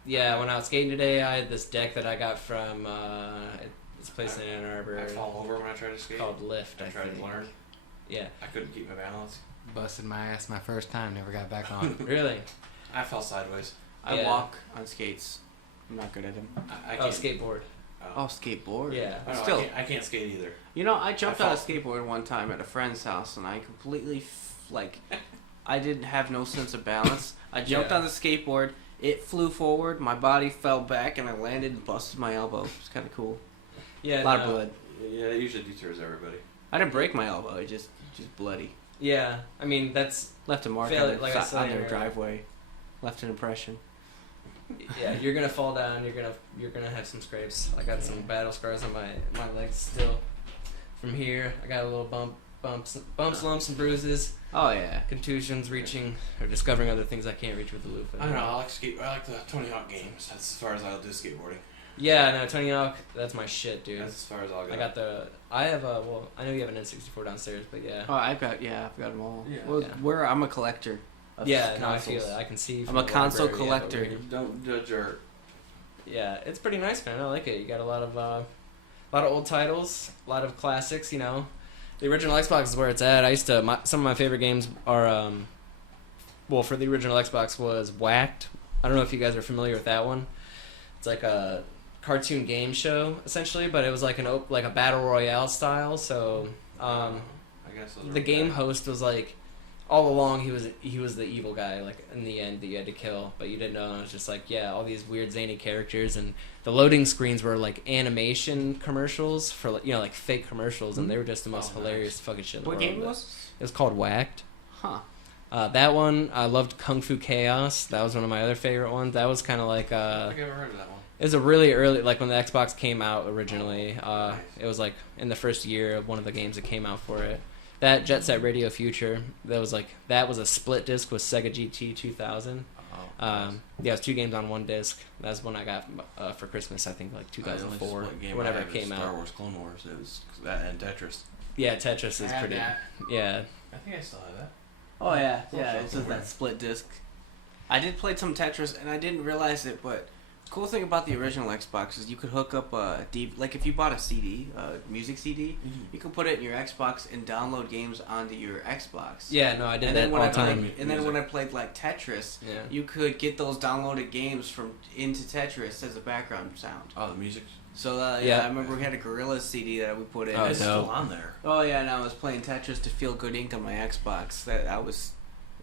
yeah, when I was skating today, I had this deck that I got from it's a place in Ann Arbor. I fall over when I try to skate. Called Lift. I tried to learn. Yeah. I couldn't keep my balance. Busted my ass my first time. Never got back on. Really? I fell sideways. I walk on skates. I'm not good at them. I Oh, can't. skateboard. Oh, skateboard. Yeah. I know, Still, I can't skate either. you know, I jumped I on a fall- skateboard one time at a friend's house, and I completely I didn't have no sense of balance. I jumped Yeah. on the skateboard. It flew forward. My body fell back, and I landed and busted my elbow. It was kind of cool. Yeah. A lot of no. blood. Yeah, it usually deters everybody. I didn't break my elbow. It just bloody. Yeah. I mean, that's Left a mark Fail- on their, like I said on their earlier. driveway. Left an impression. yeah. You're gonna fall down. You're gonna have some scrapes. I got some battle scars on my legs still. From here, I got a little bumps, lumps, and bruises. Oh yeah. Contusions, reaching or discovering other things I can't reach with the loop. I don't know. I like the Tony Hawk games. That's as far as I'll do skateboarding. Yeah, no, Tony Hawk, that's my shit, dude. That's as far as I'll go. I have I know you have an N64 downstairs, but yeah. Oh, I've got them all. Yeah. Well, I'm a collector. Of Yeah, no, I consoles. feel it. I can see. I'm from a the console library, yeah, but collector. we're- Don't judge art. Yeah, it's pretty nice, man. I like it. You got a lot of old titles, a lot of classics. You know, the original Xbox is where it's at. I used to. Some of my favorite games are, for the original Xbox was Whacked. I don't know if you guys are familiar with that one. It's like a cartoon game show essentially, but it was like a battle royale style. So, I guess those are the game okay. host was like. All along, he was the evil guy, like, in the end, that you had to kill, but you didn't know, and it was just like, yeah, all these weird, zany characters, and the loading screens were, like, animation commercials for, like, you know, like, fake commercials, and they were just the most hilarious fucking shit in the What world. game but was? It was called Whacked. Huh. That one, I loved Kung Fu Chaos. That was one of my other favorite ones. That was kind of like, I think I've ever heard of that one. it was a really early, like, when the Xbox came out originally, Nice. it was, like, in the first year of one of the games that came out for it. That Jet Set Radio Future, that was a split disc with Sega GT 2000. Yeah, it was 2 games on 1 disc. That's one I got for Christmas, I think, like 2004, whenever it came Star out. Wars Clone Wars. It was that and Tetris. Yeah, Tetris is pretty. Yeah, I think I still have that. Oh yeah, Oh, yeah. sure. It's just that split disc. I did play some Tetris, and I didn't realize it, but the cool thing about the original Xbox is you could hook up like if you bought a CD, music CD, you could put it in your Xbox and download games onto your Xbox. yeah. No, I did And that then all when the time. when I played like Tetris, Yeah. you could get those downloaded games into Tetris as a background sound. Oh, the music. So Yeah. I remember we had a Gorilla CD that we put in. Oh, It's dope. still on there. Oh yeah, and I was playing Tetris to Feel Good Inc on my Xbox. That was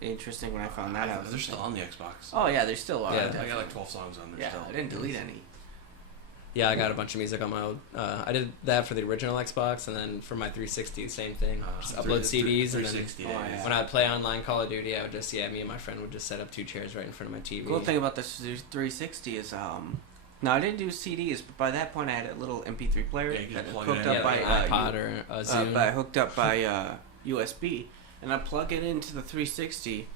interesting when I found that out. They're still on the Xbox. Oh yeah, they still are. Yeah. I definitely. got like 12 songs on there Yeah, still. I didn't delete any. Yeah, I got a bunch of music on my old. I did that for the original Xbox, and then for my 360, same thing. Just upload CDs, and then 360, Oh, yeah. when I'd play online Call of Duty, I would just me and my friend would just set up 2 chairs right in front of my TV. Cool thing about this 360 is no, I didn't do CDs, but by that point I had a little MP3 player Yeah, you that could plug hooked it in. up Yeah, by like an iPod or a Zoom. hooked up by USB, and I plug it into the 360,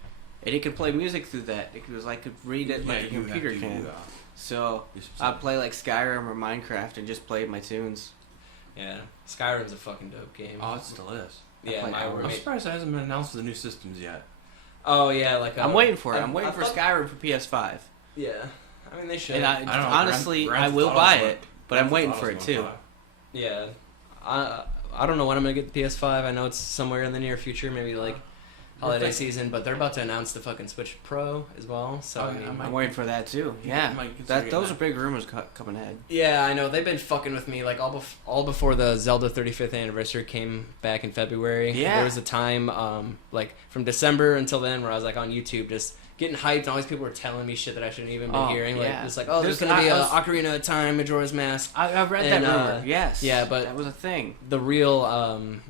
and it could play music through that. It was I could read it like a you have computer to, can. uh, So be specific. I'd play like Skyrim or Minecraft and just play my tunes. Yeah, Skyrim's a fucking dope game. Oh, it still is. Yeah, played my hours. I'm roommate. surprised it hasn't been announced for the new systems yet. Oh yeah, like I'm waiting for it. I'm I waiting for thought- Skyrim for PS5. Yeah, I mean they should. And I don't know, honestly, Grand I will Theft buy Auto's it, but I'm waiting for it too. Yeah, I don't know when I'm gonna get the PS5. I know it's somewhere in the near future, maybe like holiday season. But they're about to announce the fucking Switch Pro as well. So Oh, I yeah, mean, I'm waiting for that too. Yeah, might consider that those are getting big rumors coming ahead. yeah, I know they've been fucking with me like all before the Zelda 35th anniversary came back in February. Yeah. There was a time like from December until then where I was like on YouTube just getting hyped, and all these people were telling me shit that I shouldn't even be Oh, hearing. Like yeah. it's like, oh, there's There's- gonna be I a was- Ocarina of Time, Majora's Mask. I read And, that rumor. Yes. yeah, but- that was a thing. The real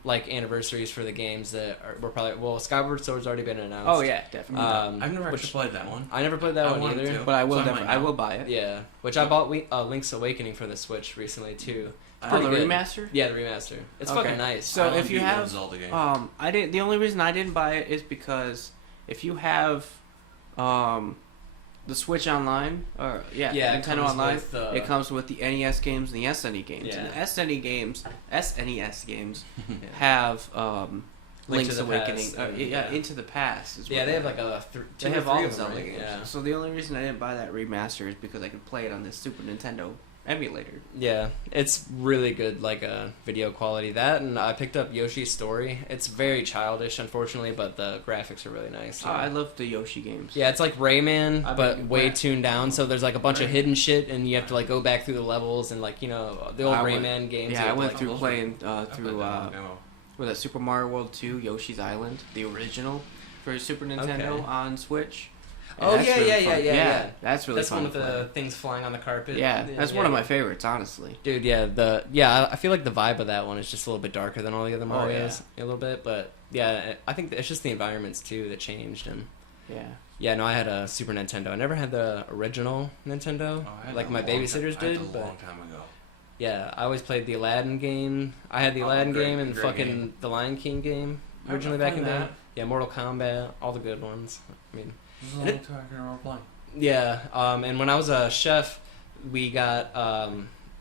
like anniversaries for the games that were probably Skyward Sword's already been announced. Oh yeah, definitely. I've never which- actually played that one. I never played that I one wanted either. to. but I will So I might I now. will buy it. Yeah, which I bought Link's Awakening for the Switch recently too. Oh, pretty the good. remaster. Yeah, the remaster. It's Okay. fucking nice. So I if you beat one have, Zelda game. I didn't. The only reason I didn't buy it is because if you have, the Switch Online or Yeah, it Nintendo comes Online, with, it comes with the NES games and the SNE games. Yeah. And the SNES games have Link Link's to the Awakening. Past, and- yeah, Into the Past. Is yeah, what they have like a They have all three the of them, Zelda right? games. Yeah. So the only reason I didn't buy that remaster is because I could play it on this Super Nintendo emulator. Yeah, it's really good, like video quality. That, and I picked up Yoshi's Story. It's very childish, unfortunately, but the graphics are really nice. Oh, I love the Yoshi games. Yeah, it's like Rayman, I but mean, way Ra- tuned down. So there's like a bunch of Right. hidden shit, and you have to like go back through the levels and like the old I went- Rayman games. you Yeah, I have to, went like- through those playing I played through that one demo. with that Super Mario World 2, Yoshi's Island, the original for Super Nintendo Okay. on Switch. And Oh that's yeah, really yeah, fun. yeah. That's really That's fun one with to play. the things flying on the carpet. Yeah, that's one of my favorites, honestly. Dude, yeah, I feel like the vibe of that one is just a little bit darker than all the other Oh, yeah. Marios, a little bit, but yeah, I think it's just the environments too that changed, and Yeah. yeah, no, I had a Super Nintendo. I never had the original Nintendo, Oh, I had like that my a long babysitters time- I had did, that a but long time ago. yeah, I always played the Aladdin game. I had the Oh, Aladdin great- game and great fucking game. the Lion King game I originally remember back in the playing day. Yeah, Mortal Kombat, all the good ones. I mean, This is a long time I can remember playing. yeah, and when I was a chef, we got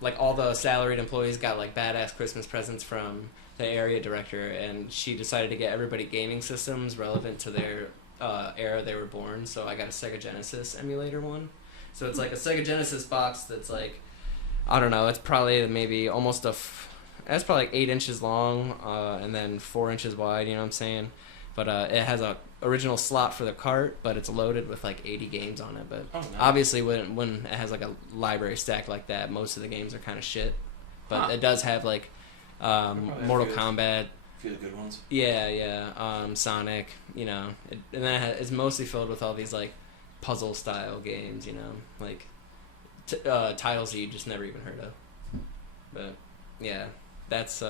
like all the salaried employees got like badass Christmas presents from the area director, and she decided to get everybody gaming systems relevant to their era they were born. So I got a Sega Genesis emulator one. So it's like a Sega Genesis box that's like, I don't know, it's probably maybe almost it's probably like 8 inches long and then 4 inches wide. You know what I'm saying? But it has a original slot for the cart, but it's loaded with like 80 games on it. But Oh, nice. obviously, when it has like a library stack like that, most of the games are kind of shit. But Huh. it does have like probably have Mortal good- Kombat, A few of the good ones. yeah, Sonic, and then it's mostly filled with all these like puzzle style games, like titles that you just never even heard of. But yeah, that's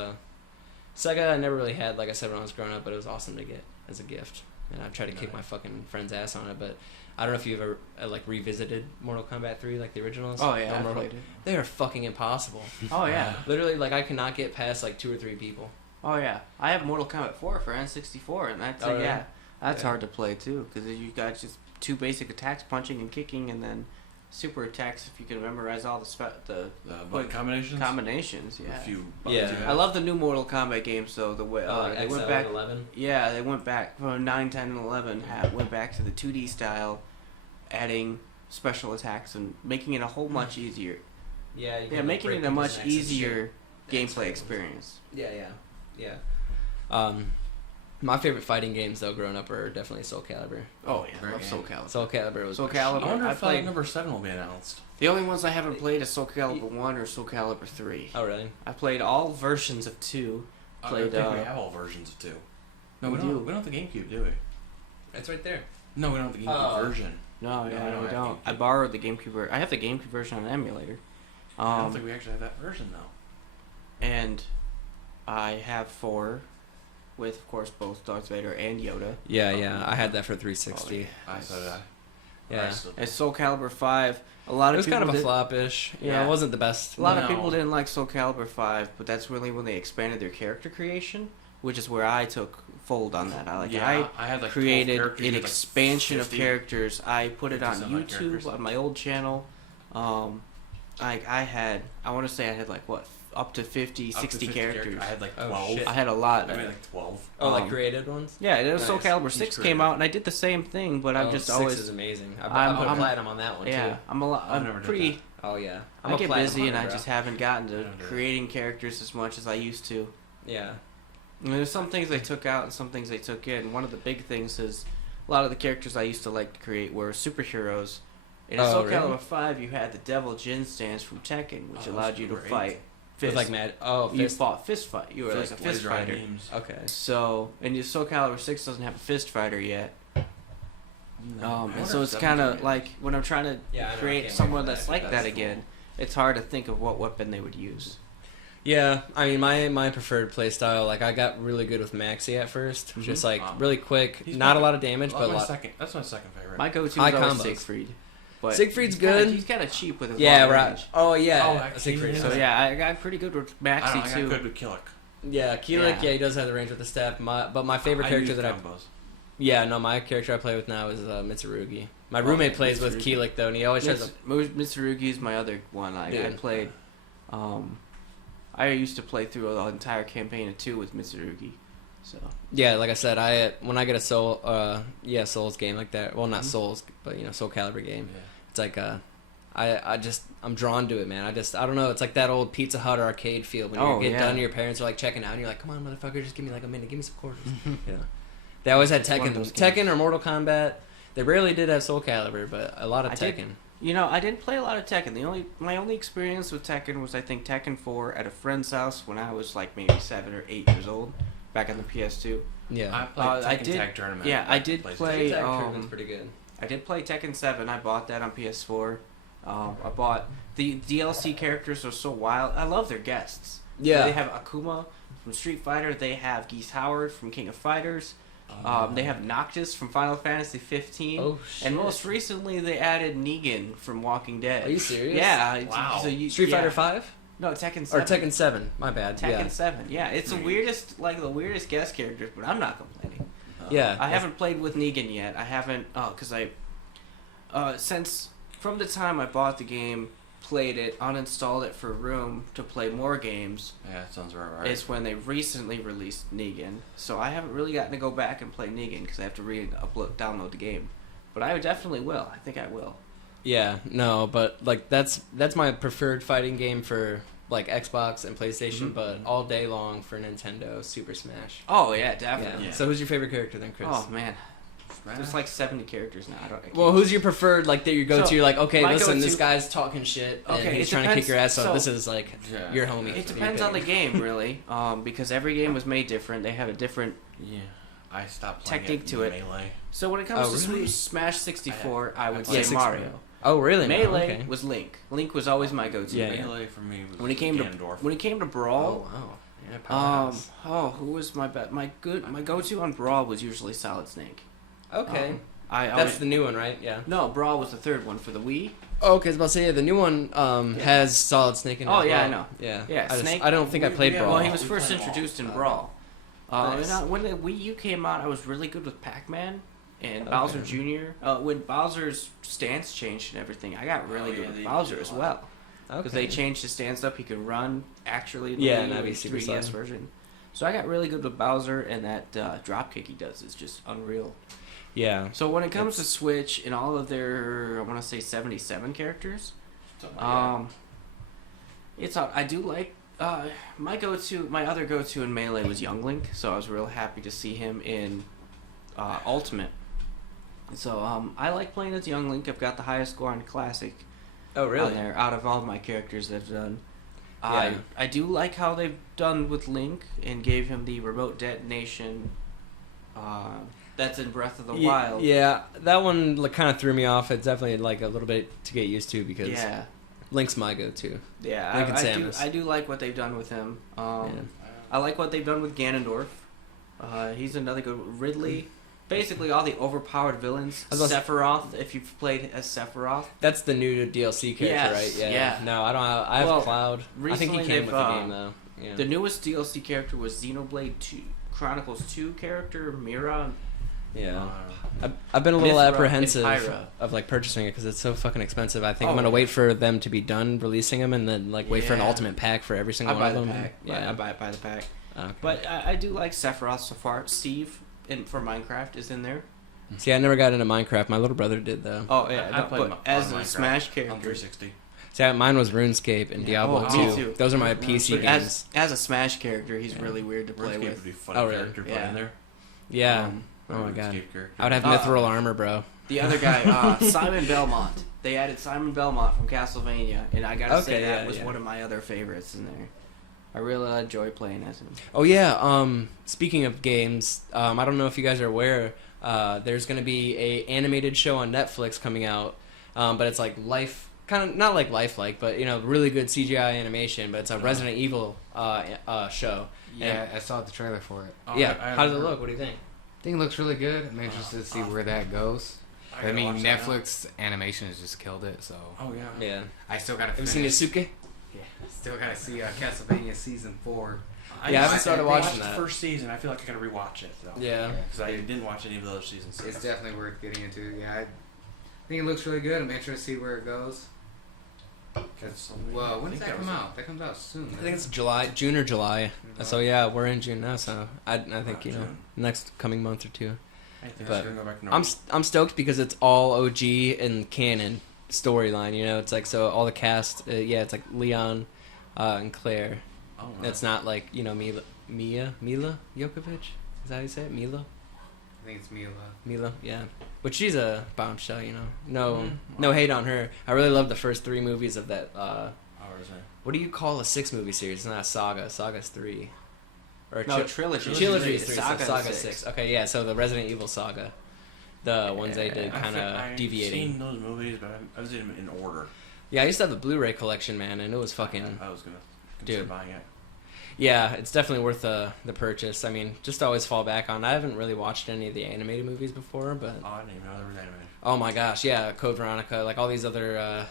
Sega. I never really had, like I said, when I was growing up, but it was awesome to get as a gift. And I tried to kick my fucking friend's ass on it, but I don't know if you've ever like revisited Mortal Kombat 3, like the originals. Oh yeah, No, I Mortal- played it. They are fucking impossible. Oh yeah. Literally, like I cannot get past like 2 or 3 people. Oh yeah. I have Mortal Kombat 4 for N64, and that's Oh, really? yeah, that's Yeah. hard to play too, because you got just 2 basic attacks, punching and kicking, and then super attacks if you can memorize all the The button combinations. combinations. A Yeah. few Yeah. buttons you I have. love the new Mortal Kombat games though. The way they went back. 11. Yeah, they went back from 9, 10, and 11. Went back to the 2D style, adding special attacks and making it a whole much easier. Yeah, you Yeah, can, making break it a people's much necks and easier shit. gameplay experience. Yeah. My favorite fighting games though, growing up, are definitely Soul Calibur. Oh yeah, I Great love game. Soul Calibur. Soul Calibur was Soul my Calibur. shit. I wonder I if played- number 7 will be announced. The only ones I haven't played is Soul Calibur 1 or Soul Calibur 3. Oh really? I played all versions of 2. I Played, think we have all versions of 2. No, we we do. don't. We don't have the GameCube, do we? It's right there. No, we don't have the GameCube version. No, No, yeah, I don't we have don't. GameCube. I borrowed the GameCube. I have the GameCube version on an emulator. I don't think we actually have that version though. And I have 4, with of course both Darth Vader and Yoda. Yeah. I had that for 360. So did I. Yeah. And Soul Calibur 5. A lot It of was people kind of a did- flop-ish. Yeah, Yeah. it wasn't the best. A lot of No. people didn't like Soul Calibur 5, but that's really when they expanded their character creation, which is where I took fold on that. I had like 12 created characters, an you had, like, expansion of 50. characters. I put it on 50 some odd YouTube characters. on my old channel. I want to say I had like what, up to 50, Up to 60 50 characters. I had like Oh, 12. shit. I had a lot. I made like 12. Oh, like um, created ones? Yeah, it was Soul Nice. Calibur Each 6 creator. came out, and I did the same thing, but I've just 6 always is amazing. I'm- I put I'm- platinum on that one yeah, too. I've never I'm did pretty. that. Oh yeah. I get busy, and I bro. just haven't gotten to I don't do that. creating characters as much as I used to. Yeah. And there's some things they took out and some things they took in. One of the big things is a lot of the characters I used to like to create were superheroes. In Oh, Soul really? Calibur 5, you had the Devil Jin stance from Tekken, which Oh, allowed you to great. fight With fist. like mad. Oh, You fist. fought fist fight. You were like a fist laser fighter. beams. Okay. So, and your Soul Calibur 6 doesn't have a fist fighter yet. No, I And wonder so if it's 7 kind of can. like when I'm trying to Yeah, I know, I create can't someone remember that's that. like that That's again, it's hard to think of what weapon they would use. Yeah, I mean my preferred play style, like I got really good with Maxi at 1st Mhm. just like Wow. really quick, He's not my- a lot of damage, Well, but a my lot. second. That's my second favorite. My go-to High is always combos. Siegfried. But Siegfried's he's kinda- good. He's kind of cheap with his Yeah, long right. range. Oh yeah, Oh, actually, Siegfried. yeah. So yeah, I got pretty good with I don't know. Maxi I too. got good with Killick. Yeah, Keelik, Yeah. yeah, he does have the range with the step. But my favorite I character use that I combos. yeah, no, my character I play with now is Mitsurugi. My roommate plays with Mitsurugi. Keelik though, and he always tries to. Mitsurugi is my other one. I Dude. played. I used to play through the entire campaign of 2 with Mitsurugi. So Yeah, like I said, when I get a Souls game like that. Well, not Souls, but Soul Calibur game. Yeah. It's like I'm drawn to it, man. I don't know. It's like that old Pizza Hut arcade feel when Oh, you get yeah. done, your parents are like checking out, and you're like, "Come on, motherfucker, just give me like a minute, give me some quarters." They always had It's one of Tekken, those Tekken games. or Mortal Kombat. They rarely did have Soul Calibur, but a lot of I did- Tekken. I didn't play a lot of Tekken. My only experience with Tekken was I think Tekken 4 at a friend's house when I was like maybe 7 or 8 years old, back on the PS2. Yeah, I played I Tekken did- Tag Tournament. yeah, I did PlayStation. play- Tag um, Tournament's pretty good. I did play Tekken 7. I bought that on PS4. I bought the DLC characters are so wild. I love their guests. Yeah, They have Akuma from Street Fighter. They have Geese Howard from King of Fighters. They have Noctis from Final Fantasy 15. Oh shit! And most recently, they added Negan from Walking Dead. Are you serious? Yeah. Wow. Street Fighter 5 No, Tekken 7. or Tekken 7? My bad. Tekken 7. Yeah, it's the weirdest guest characters, but I'm not complaining. Yeah, I haven't played with Negan yet. I haven't, because since from the time I bought the game, played it, uninstalled it for room to play more games, Yeah, that sounds right. is when they recently released Negan. So I haven't really gotten to go back and play Negan because I have to download the game. But I definitely will. I think I will. Yeah, no, but like that's my preferred fighting game for like Xbox and PlayStation, Mhm. but all day long for Nintendo, Super Smash. Oh yeah, Yeah. definitely. Yeah. So who's your favorite character then, Chris? Oh man, there's like 70 characters now. I can't- Well, who's your preferred, like, that you go So, to, you're like, okay, my listen, this go-to- guy's talking shit, and Okay, he's it trying to kick depends- your ass, so so- this is, like, Yeah. your homie. It depends on the game, really, because every game was made different. They have a different. Yeah. I stopped playing Technique it to in it. Melee. So when it comes Oh, to really? Smash 64, I would Yeah, say 64. Mario. Oh, really? No, Melee okay. was Link. Link was always my go-to. Yeah, man. Melee for me was When it came to Ganondorf. when it came to Oh, Brawl, wow. Yeah, powerhouse. who was my go-to on Brawl was usually Solid Snake. Okay. I That's always, the new one, right? Yeah. no, Brawl was the third one for the Wii. Oh, okay, I was about to say, yeah, the new one has Solid Snake in it. Oh, as yeah, well. I know. Yeah. Yeah, Snake- I don't think I played Yeah, Brawl. Well, he was We first played all introduced in the time. Brawl. Nice. When the Wii U came out, I was really good with Pac-Man and Okay. Bowser Jr. When Bowser's stance changed and everything, I got really Oh, good yeah, with they Bowser did a as lot. well. Okay. Because they changed his stance up, he could run actually in the Yeah, Wii and that'd U be super 3DS solid. version. So I got really good with Bowser, and that drop kick he does is just unreal. Yeah. So when it comes to Switch and all of their, I want to say 77 characters, Something like I do like my other go-to in Melee was Young Link, so I was real happy to see him in Ultimate. So I like playing as Young Link. I've got the highest score on Classic Oh, on really? there out of all my characters they've done. Yeah. I do like how they've done with Link and gave him the remote detonation. that's in Breath of the Ye- Wild. Yeah, that one like, kind of threw me off. It's definitely like a little bit to get used to because Yeah. Link's my go-to. Yeah, Link and I do. Samus. I do like what they've done with him. Yeah. I like what they've done with Ganondorf. He's another good Ridley. Basically, all the overpowered villains. I was about Sephiroth, if you've played as Sephiroth. That's the new DLC character, Yes, right? Yeah. yeah. No, I don't. I have Well, Cloud. I think he recently came with the they've, game though. Yeah. The newest DLC character was Xenoblade 2 Chronicles 2 character Mira. Yeah. I've been a little Mithra apprehensive and Pyra. of like purchasing it because it's so fucking expensive. I think I'm Oh, gonna yeah. wait for them to be done releasing them and then like wait for an Yeah. ultimate pack for every I single buy one the of them. pack. Yeah. I buy it by the pack. Okay. But I do like Sephiroth so far. Steve for Minecraft is in there. See, I never got into Minecraft. My little brother did though. Oh yeah, I played but as on a Minecraft Smash on character. 360. See, mine was RuneScape and Yeah. Diablo Oh, me 2. too. Those are my PC But games. as a Smash character, he's Yeah. really weird to play RuneScape would with. be a funny Oh, really? character to put Yeah. in there. Yeah. Um, Oh my god. RuneScape character. I would have Uh, mithril armor, bro. The other guy, Simon Belmont. They added Simon Belmont from Castlevania, and I gotta say Okay, that yeah, was yeah. one of my other favorites in there. I really enjoy playing as him. Oh yeah. Speaking of games, I don't know if you guys are aware. There's gonna be a animated show on Netflix coming out, but it's like life, kind of not like lifelike, but you know, really good CGI animation. But it's a Resident Evil show. Yeah, I saw the trailer for it. Oh, Yeah. I How does it heard- look? What do you think? I think it looks really good. I'm interested to see where that goes. I gotta mean, watch that now. Netflix animation has just killed it, so Oh yeah. Yeah. I still gotta. Have you finish. seen Yusuke? Yeah, still gotta see Castlevania season 4. Yeah, I haven't started watching watched that. the first season. I feel like I gotta rewatch it though. Yeah. Because I didn't watch any of the other seasons. It's definitely worth getting into. Yeah, I think it looks really good. I'm interested to see where it goes. Well, when does that come out? That comes out soon. I think it's June or July. So yeah, we're in June now. So I think you know June. next coming month or two. I think but it's gonna go back to normal. I'm stoked because it's all OG and canon storyline. You know, it's like so all the cast. Yeah, it's like Leon and Claire. Oh, wow. It's not like you know Mila Jokovic. Is that how you say it? Mila. I think it's Mila. Yeah. But she's a bombshell. You know, no Mhm. no hate on her. I really love the first 3 movies of that. Hours in. What do you call a 6-movie series? It's not a saga. Saga's 3. Or a No, tri- trilogy. Trilogy is 3. Saga Saga is 6. Okay, yeah. So the Resident Evil saga, the ones they did, kind I've of deviating. seen those movies, but I've seen them in order. Yeah, I used to have a Blu-ray collection, man, and it was fucking. I was gonna consider Dude. buying it. Yeah, it's definitely worth the purchase. I mean, just to always fall back on. I haven't really watched any of the animated movies before, but Oh, I didn't even know there was animated. oh my gosh, yeah, Code Veronica, like all these other,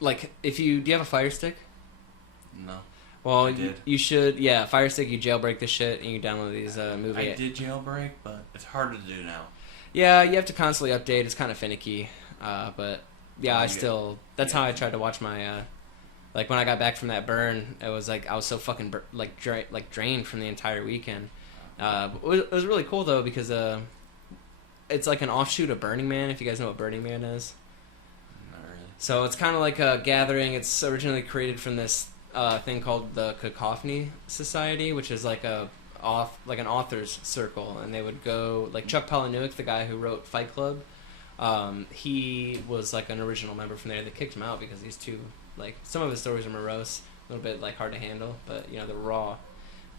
like if you do you have a Fire Stick? No. Well, I you, did. you should. Yeah, Fire Stick. You jailbreak the shit and you download these movies. I did jailbreak, but it's hard to do now. Yeah, you have to constantly update. It's kind of finicky, but yeah, Oh, I you still. That's yeah. how I tried to watch my. Like when I got back from that burn, it was like I was so fucking drained from the entire weekend. But it was really cool though because it's like an offshoot of Burning Man. If you guys know what Burning Man is, Not really. so it's kind of like a gathering. It's originally created from this thing called the Cacophony Society, which is like an authors circle, and they would go like Chuck Palahniuk, the guy who wrote Fight Club. He was like an original member from there. They kicked him out because he's too like some of his stories are morose, a little bit like hard to handle, but you know they're raw.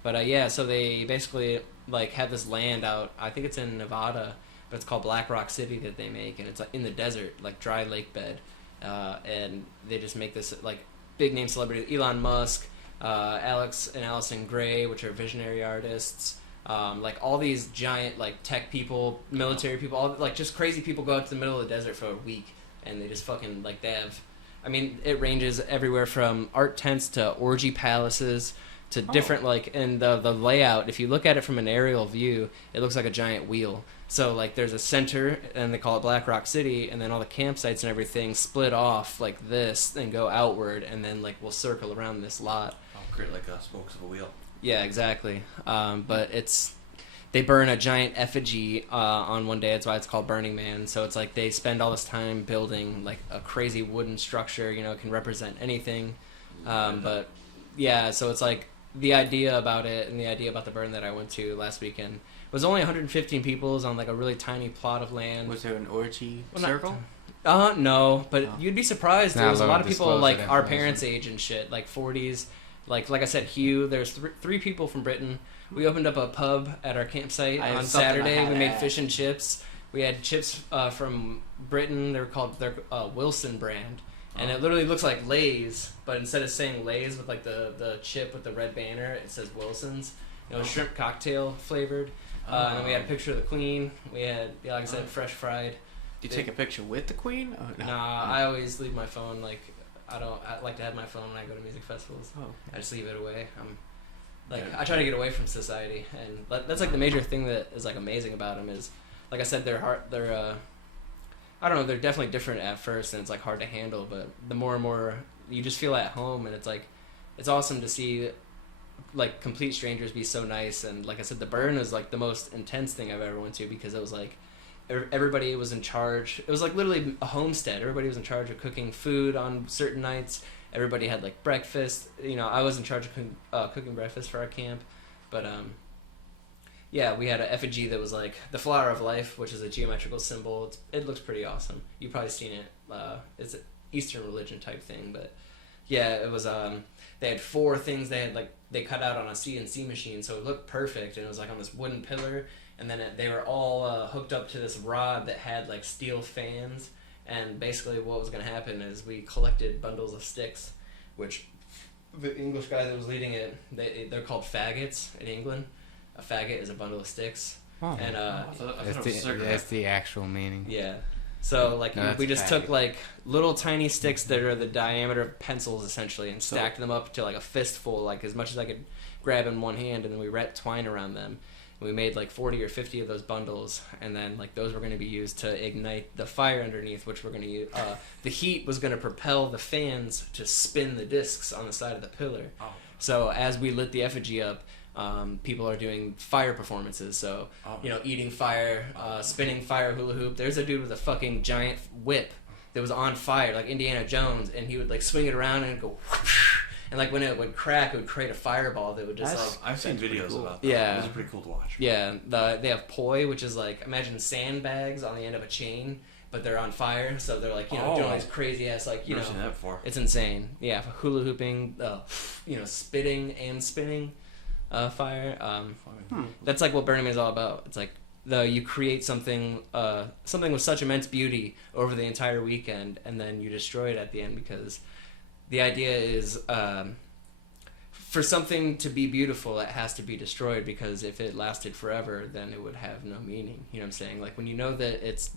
But yeah, so they basically like have this land out. I think it's in Nevada, but it's called Black Rock City that they make, and it's like in the desert, like dry lake bed, and they just make this like big name celebrity, Elon Musk, Alex and Allison Gray, which are visionary artists. Like all these giant like tech people, military people, all like just crazy people go out to the middle of the desert for a week, and they just fucking like they have. I mean, it ranges everywhere from art tents to orgy palaces to different like, and the layout. If you look at it from an aerial view, it looks like a giant wheel. So like, there's a center, and they call it Black Rock City, and then all the campsites and everything split off like this and go outward, and then like we'll circle around this lot. I'll create like spokes of a wheel. Yeah, exactly. But they burn a giant effigy on one day. That's why it's called Burning Man. So it's like they spend all this time building like a crazy wooden structure. You know, it can represent anything. But yeah, so it's like the idea about it and the idea about the burn that I went to last weekend was only 115 people. It was on like a really tiny plot of land. Was there an orgy Well, not- circle? No, but Oh. you'd be surprised. Not There was a allowed lot to of people disclose like that our information. parents' age and shit, like 40s, like I said, Hugh. There's three people from Britain. We opened up a pub at our campsite I have on something I Saturday. had We to made add. fish and chips. We had chips from Britain. They're Wilson brand, and it literally looks like Lay's, but instead of saying Lay's with like the chip with the red banner, it says Wilson's. Shrimp cocktail flavored. And then we had a picture of the Queen. We had, like I said, fresh fried. Do you take a picture with the Queen? Oh, no. Nah, I always leave my phone. Like, I like to have my phone when I go to music festivals. Oh. I just leave it away. I try to get away from society, and that's like the major thing that is like amazing about them is, like I said, they're I don't know, they're definitely different at first, and it's like hard to handle. But the more and more you just feel at home, and it's like, it's awesome to see like complete strangers be so nice. And like I said, the burn is like the most intense thing I've ever went to, because it was like everybody was in charge. It was like literally a homestead. Everybody was in charge of cooking food on certain nights. Everybody had like breakfast. I was in charge of cooking breakfast for our camp. But yeah, we had an effigy that was like the flower of life, which is a geometrical symbol. It looks pretty awesome. You've probably seen it. It's an Eastern religion type thing, but yeah, it was. They had 4 things they cut out on a CNC machine, so it looked perfect, and it was like on this wooden pillar, and then they were all hooked up to this rod that had like steel fans. And basically what was going to happen is we collected bundles of sticks, which the English guy that was leading it, they're called faggots in England. A faggot is a bundle of sticks. Oh. And I thought it was circular. That's the actual meaning. yeah. So like No, we that's just faggot. took like little tiny sticks that are the diameter of pencils essentially, and stacked them up to like a fistful, like as much as I could grab in one hand, and then we wrapped twine around them. We made like 40 or 50 of those bundles, and then like those were going to be used to ignite the fire underneath, which we're going to use. The heat was going to propel the fans to spin the discs on the side of the pillar. Oh. So as we lit the effigy up, people are doing fire performances. So Oh. eating fire, spinning fire hula hoop. There's a dude with a fucking giant whip that was on fire, like Indiana Jones, and he would like swing it around and it'd go. Whoosh, and like when it would crack, it would create a fireball that would just like. I've seen That's pretty videos cool. about that. Yeah. Those are pretty cool to watch. Yeah, they have poi, which is like, imagine sandbags on the end of a chain, but they're on fire, so they're like, doing all these crazy ass, like, Never seen that before. it's insane. Yeah, hula hooping, spitting and spinning fire. That's like what Burning Man is all about. It's like you create something with such immense beauty over the entire weekend, and then you destroy it at the end, because the idea is for something to be beautiful, it has to be destroyed, because if it lasted forever, then it would have no meaning. You know what I'm saying? Like when you know that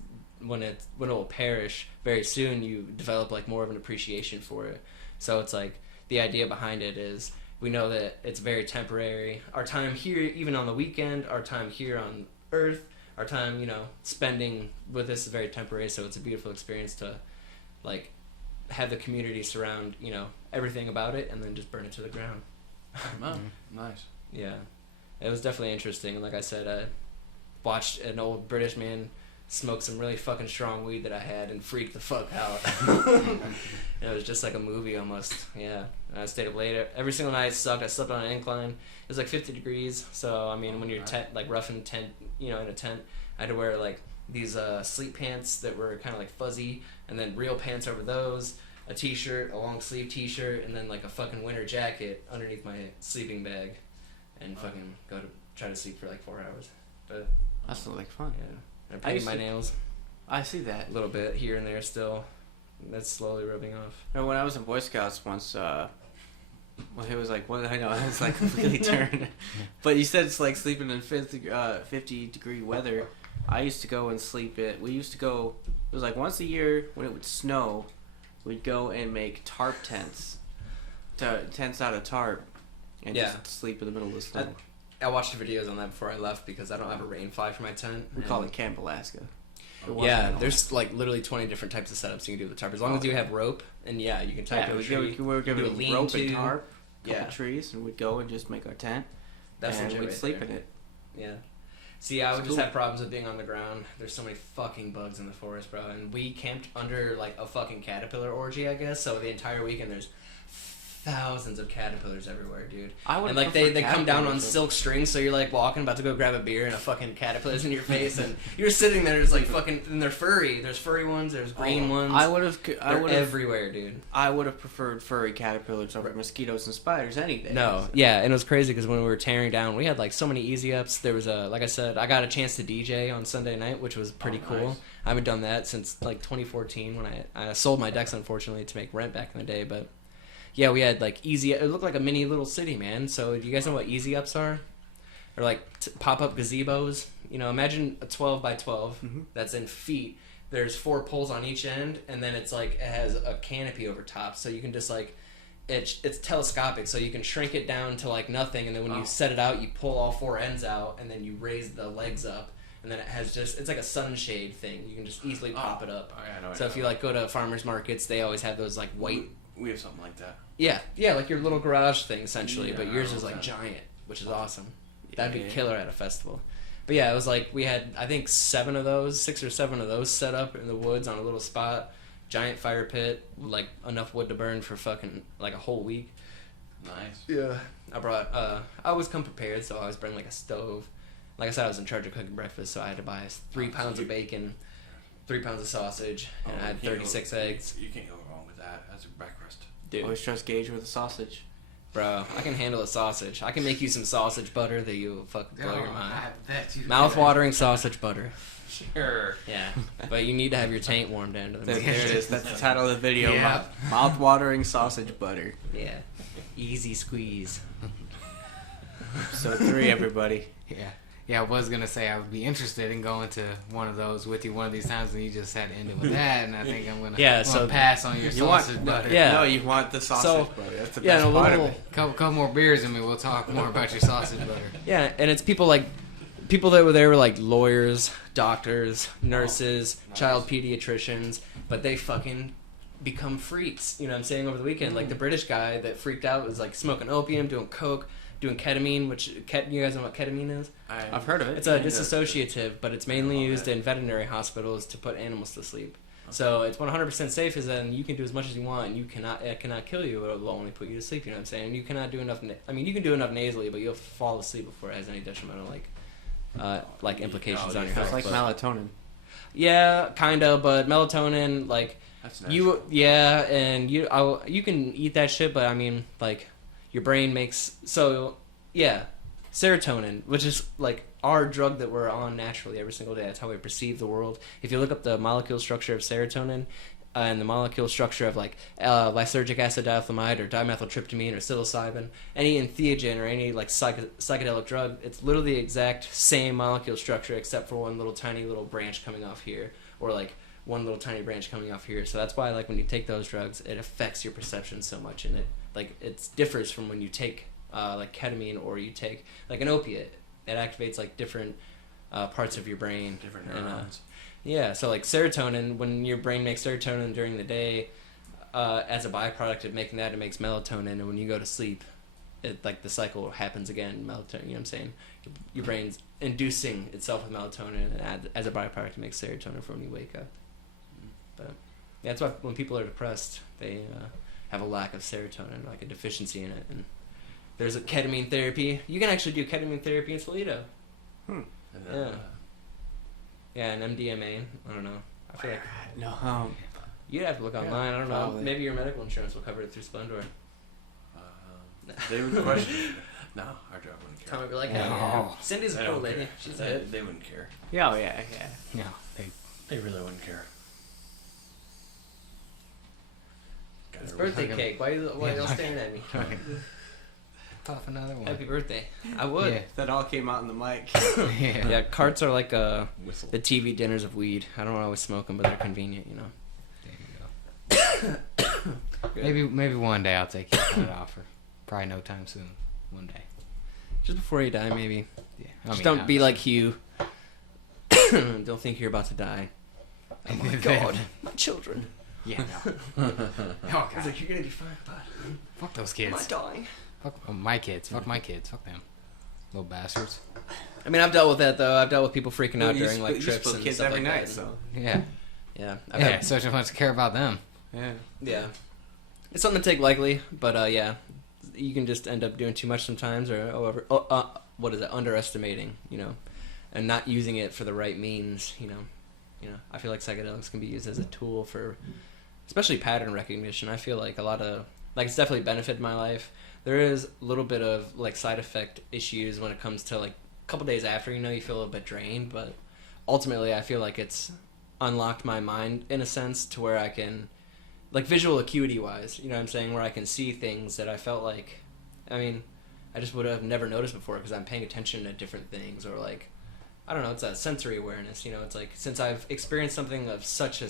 when it will perish very soon, you develop like more of an appreciation for it. So it's like the idea behind it is we know that it's very temporary. Our time here, even on the weekend, our time here on Earth, our time spending with this is very temporary. So it's a beautiful experience to like have the community surround everything about it, and then just burn it to the ground. Oh, nice. Yeah, it was definitely interesting. And like I said, I watched an old British man smoke some really fucking strong weed that I had and freaked the fuck out. It was just like a movie almost. Yeah, and I stayed up late every single night. It sucked. I slept on an incline. It was like 50 degrees. So I mean, when you're like rough in tent, in a tent, I had to wear like these sleep pants that were kind of like fuzzy, and then real pants over those, a t-shirt, a long sleeve t-shirt, and then like a fucking winter jacket underneath my sleeping bag, and fucking try to sleep for like 4 hours. But That sounds like fun. yeah, I painted my nails I see that. a little bit here and there still. That's slowly rubbing off. Remember when I was in Boy Scouts once, it was like, I know, it's like completely turned. But you said it's like sleeping in 50-degree weather. I used to go and sleep it was like once a year when it would snow, we'd go and make tarp tents. Tents out of tarp. And just sleep in the middle of the snow. I watched the videos on that before I left, because I don't have a rain fly for my tent. We call it Camp Alaska. Yeah, there's like literally 20 different types of setups you can do with the tarp. As long as you have rope, and you can tie it to a tree. We were do a given lean rope to. and tarp, couple Yeah. trees, and we'd go and just make our tent. That's and legit we'd right sleep there. in it. Yeah. See, I would It's just cool. have problems with being on the ground. There's so many fucking bugs in the forest, bro. And we camped under like a fucking caterpillar orgy, I guess. So the entire weekend there's thousands of caterpillars everywhere, dude. I would And like they come down on silk strings, so you're like walking about to go grab a beer and a fucking caterpillar's in your face, and you're sitting there, there's like fucking, and they're furry. There's furry ones, there's green ones. I would have everywhere, dude. I would have preferred furry caterpillars over mosquitoes and spiders any day. No, yeah, and it was crazy because when we were tearing down, we had like so many easy ups. There was like I said, I got a chance to DJ on Sunday night, which was pretty cool. Nice. I haven't done that since like 2014 when I sold my decks, unfortunately, to make rent back in the day, but. Yeah, we had like easy. It looked like a mini little city, man. So, do you guys know what easy ups are? Or like pop up gazebos. You know, imagine a 12 by 12 that's in feet. There's 4 poles on each end, and then it's like it has a canopy over top, so you can just like it's telescopic, so you can shrink it down to like nothing, and then when you set it out, you pull all 4 ends out, and then you raise the legs up. And then it has it's like a sunshade thing. You can just easily pop it up. Oh, yeah, I know so if you like go to farmers markets, they always have those like white. We have something like that. Yeah, like your little garage thing essentially, Yeah, but I yours know is like that. giant, which is awesome. That'd be Yeah. killer at a festival. But yeah, it was like we had I think 6 or 7 of those set up in the woods on a little spot, giant fire pit, like enough wood to burn for fucking like a whole week. Nice. Yeah, I brought. I always come prepared, so I always bring like a stove. Like I said, I was in charge of cooking breakfast, so I had to buy 3 pounds of bacon, 3 pounds of sausage, and I had 36 eggs. You can't go wrong with that. That's a breakfast. Dude, Always trust Gage with a sausage. bro, I can handle a sausage. I can make you some sausage butter that you will fucking blow your mind. I bet you Mouth-watering sausage butter. Sure. Yeah, but you need to have your taint warmed down to the There milk. it is. That's the title of the video. Yeah. Mouth-watering sausage butter. Yeah, easy squeeze. So 3, everybody. Yeah, I was gonna say I would be interested in going to one of those with you one of these times, and you just had to end it with that, and I think I'm gonna pass on your You want sausage butter. Yeah. No, you want the sausage So, butter. That's the yeah, best and a part little. of it. Couple more beers and we'll talk more about your sausage butter. Yeah, and it's people that were there were like lawyers, doctors, nurses, child pediatricians, but they fucking become freaks. You know what I'm saying? Over the weekend, like the British guy that freaked out was like smoking opium, doing coke, doing ketamine, which you guys know what ketamine is? I've heard of it. It's a disassociative, but it's mainly used in veterinary hospitals to put animals to sleep. So it's 100% safe, is that you can do as much as you want, and it cannot kill you, it will only put you to sleep, you know what I'm saying? You cannot do enough, you can do enough nasally, but you'll fall asleep before it has any detrimental, implications on your health. It's like But- melatonin. yeah, kind of, but melatonin, That's natural. you can eat that shit, but I mean, like, your brain makes, serotonin, which is like our drug that we're on naturally every single day. That's how we perceive the world. If you look up the molecule structure of serotonin and the molecule structure of like lysergic acid diethylamide or dimethyltryptamine or psilocybin, any entheogen or any like psychedelic drug, it's literally the exact same molecule structure except for one little tiny little branch coming off here, or like one little tiny branch coming off here. So that's why like when you take those drugs, it affects your perception so much, and it differs from when you take like ketamine or you take like an opiate. It activates like different parts of your brain. Different And, neurons. yeah, so like serotonin, when your brain makes serotonin during the day, as a byproduct of making that, it makes melatonin, and when you go to sleep, it like the cycle happens again. Melatonin, you know what I'm saying? Your brain's inducing itself with melatonin, and as a byproduct, it makes serotonin for when you wake up. But yeah, that's why when people are depressed, they have a lack of serotonin, like a deficiency in it. And there's a ketamine therapy. You can actually do ketamine therapy in Toledo. And then, Yeah. Yeah, and MDMA. I don't know. I feel like No. you'd have to look online. I don't know. probably. Maybe your medical insurance will cover it through Splendor. they would question. No, our job wouldn't care. Tom would be like, No. "Hey, Cindy's a They cool don't lady. care. She's They, it." they wouldn't care. Yeah, oh, yeah. No, They really wouldn't care. It's birthday cake. Why are y'all staring at me? Puff another one. Happy birthday. I would. Yeah. That all came out in the mic. Yeah. Yeah, carts are like the Whistle. TV dinners of weed. I don't always smoke them, but they're convenient, you know. There you go. Maybe one day I'll take you on that offer. Probably no time soon. One day. Just before you die, maybe. Yeah. Just don't be like Hugh. Don't think you're about to die. Oh my god, my children. Yeah. No. Oh I was god. like, you're gonna be fine, bud. Fuck those Am I kids. dying? Fuck my kids. Fuck my kids. Fuck them. Little bastards. I mean, I've dealt with that though. I've dealt with people freaking out You during like you trips spill and kids stuff every like night, that. so Yeah. Yeah. I've Yeah. had- So much care about them. yeah. yeah. it's something to take lightly, but yeah, you can just end up doing too much sometimes, or underestimating, and not using it for the right means, I feel like psychedelics can be used as a tool for, especially pattern recognition. I feel like a lot of, it's definitely benefited my life. There is a little bit of, side effect issues when it comes to, a couple days after, you feel a little bit drained, but ultimately I feel like it's unlocked my mind in a sense to where I can, visual acuity wise, you know what I'm saying, where I can see things that I felt like, I just would have never noticed before because I'm paying attention to different things, or I don't know, it's a sensory awareness, it's since I've experienced something of such a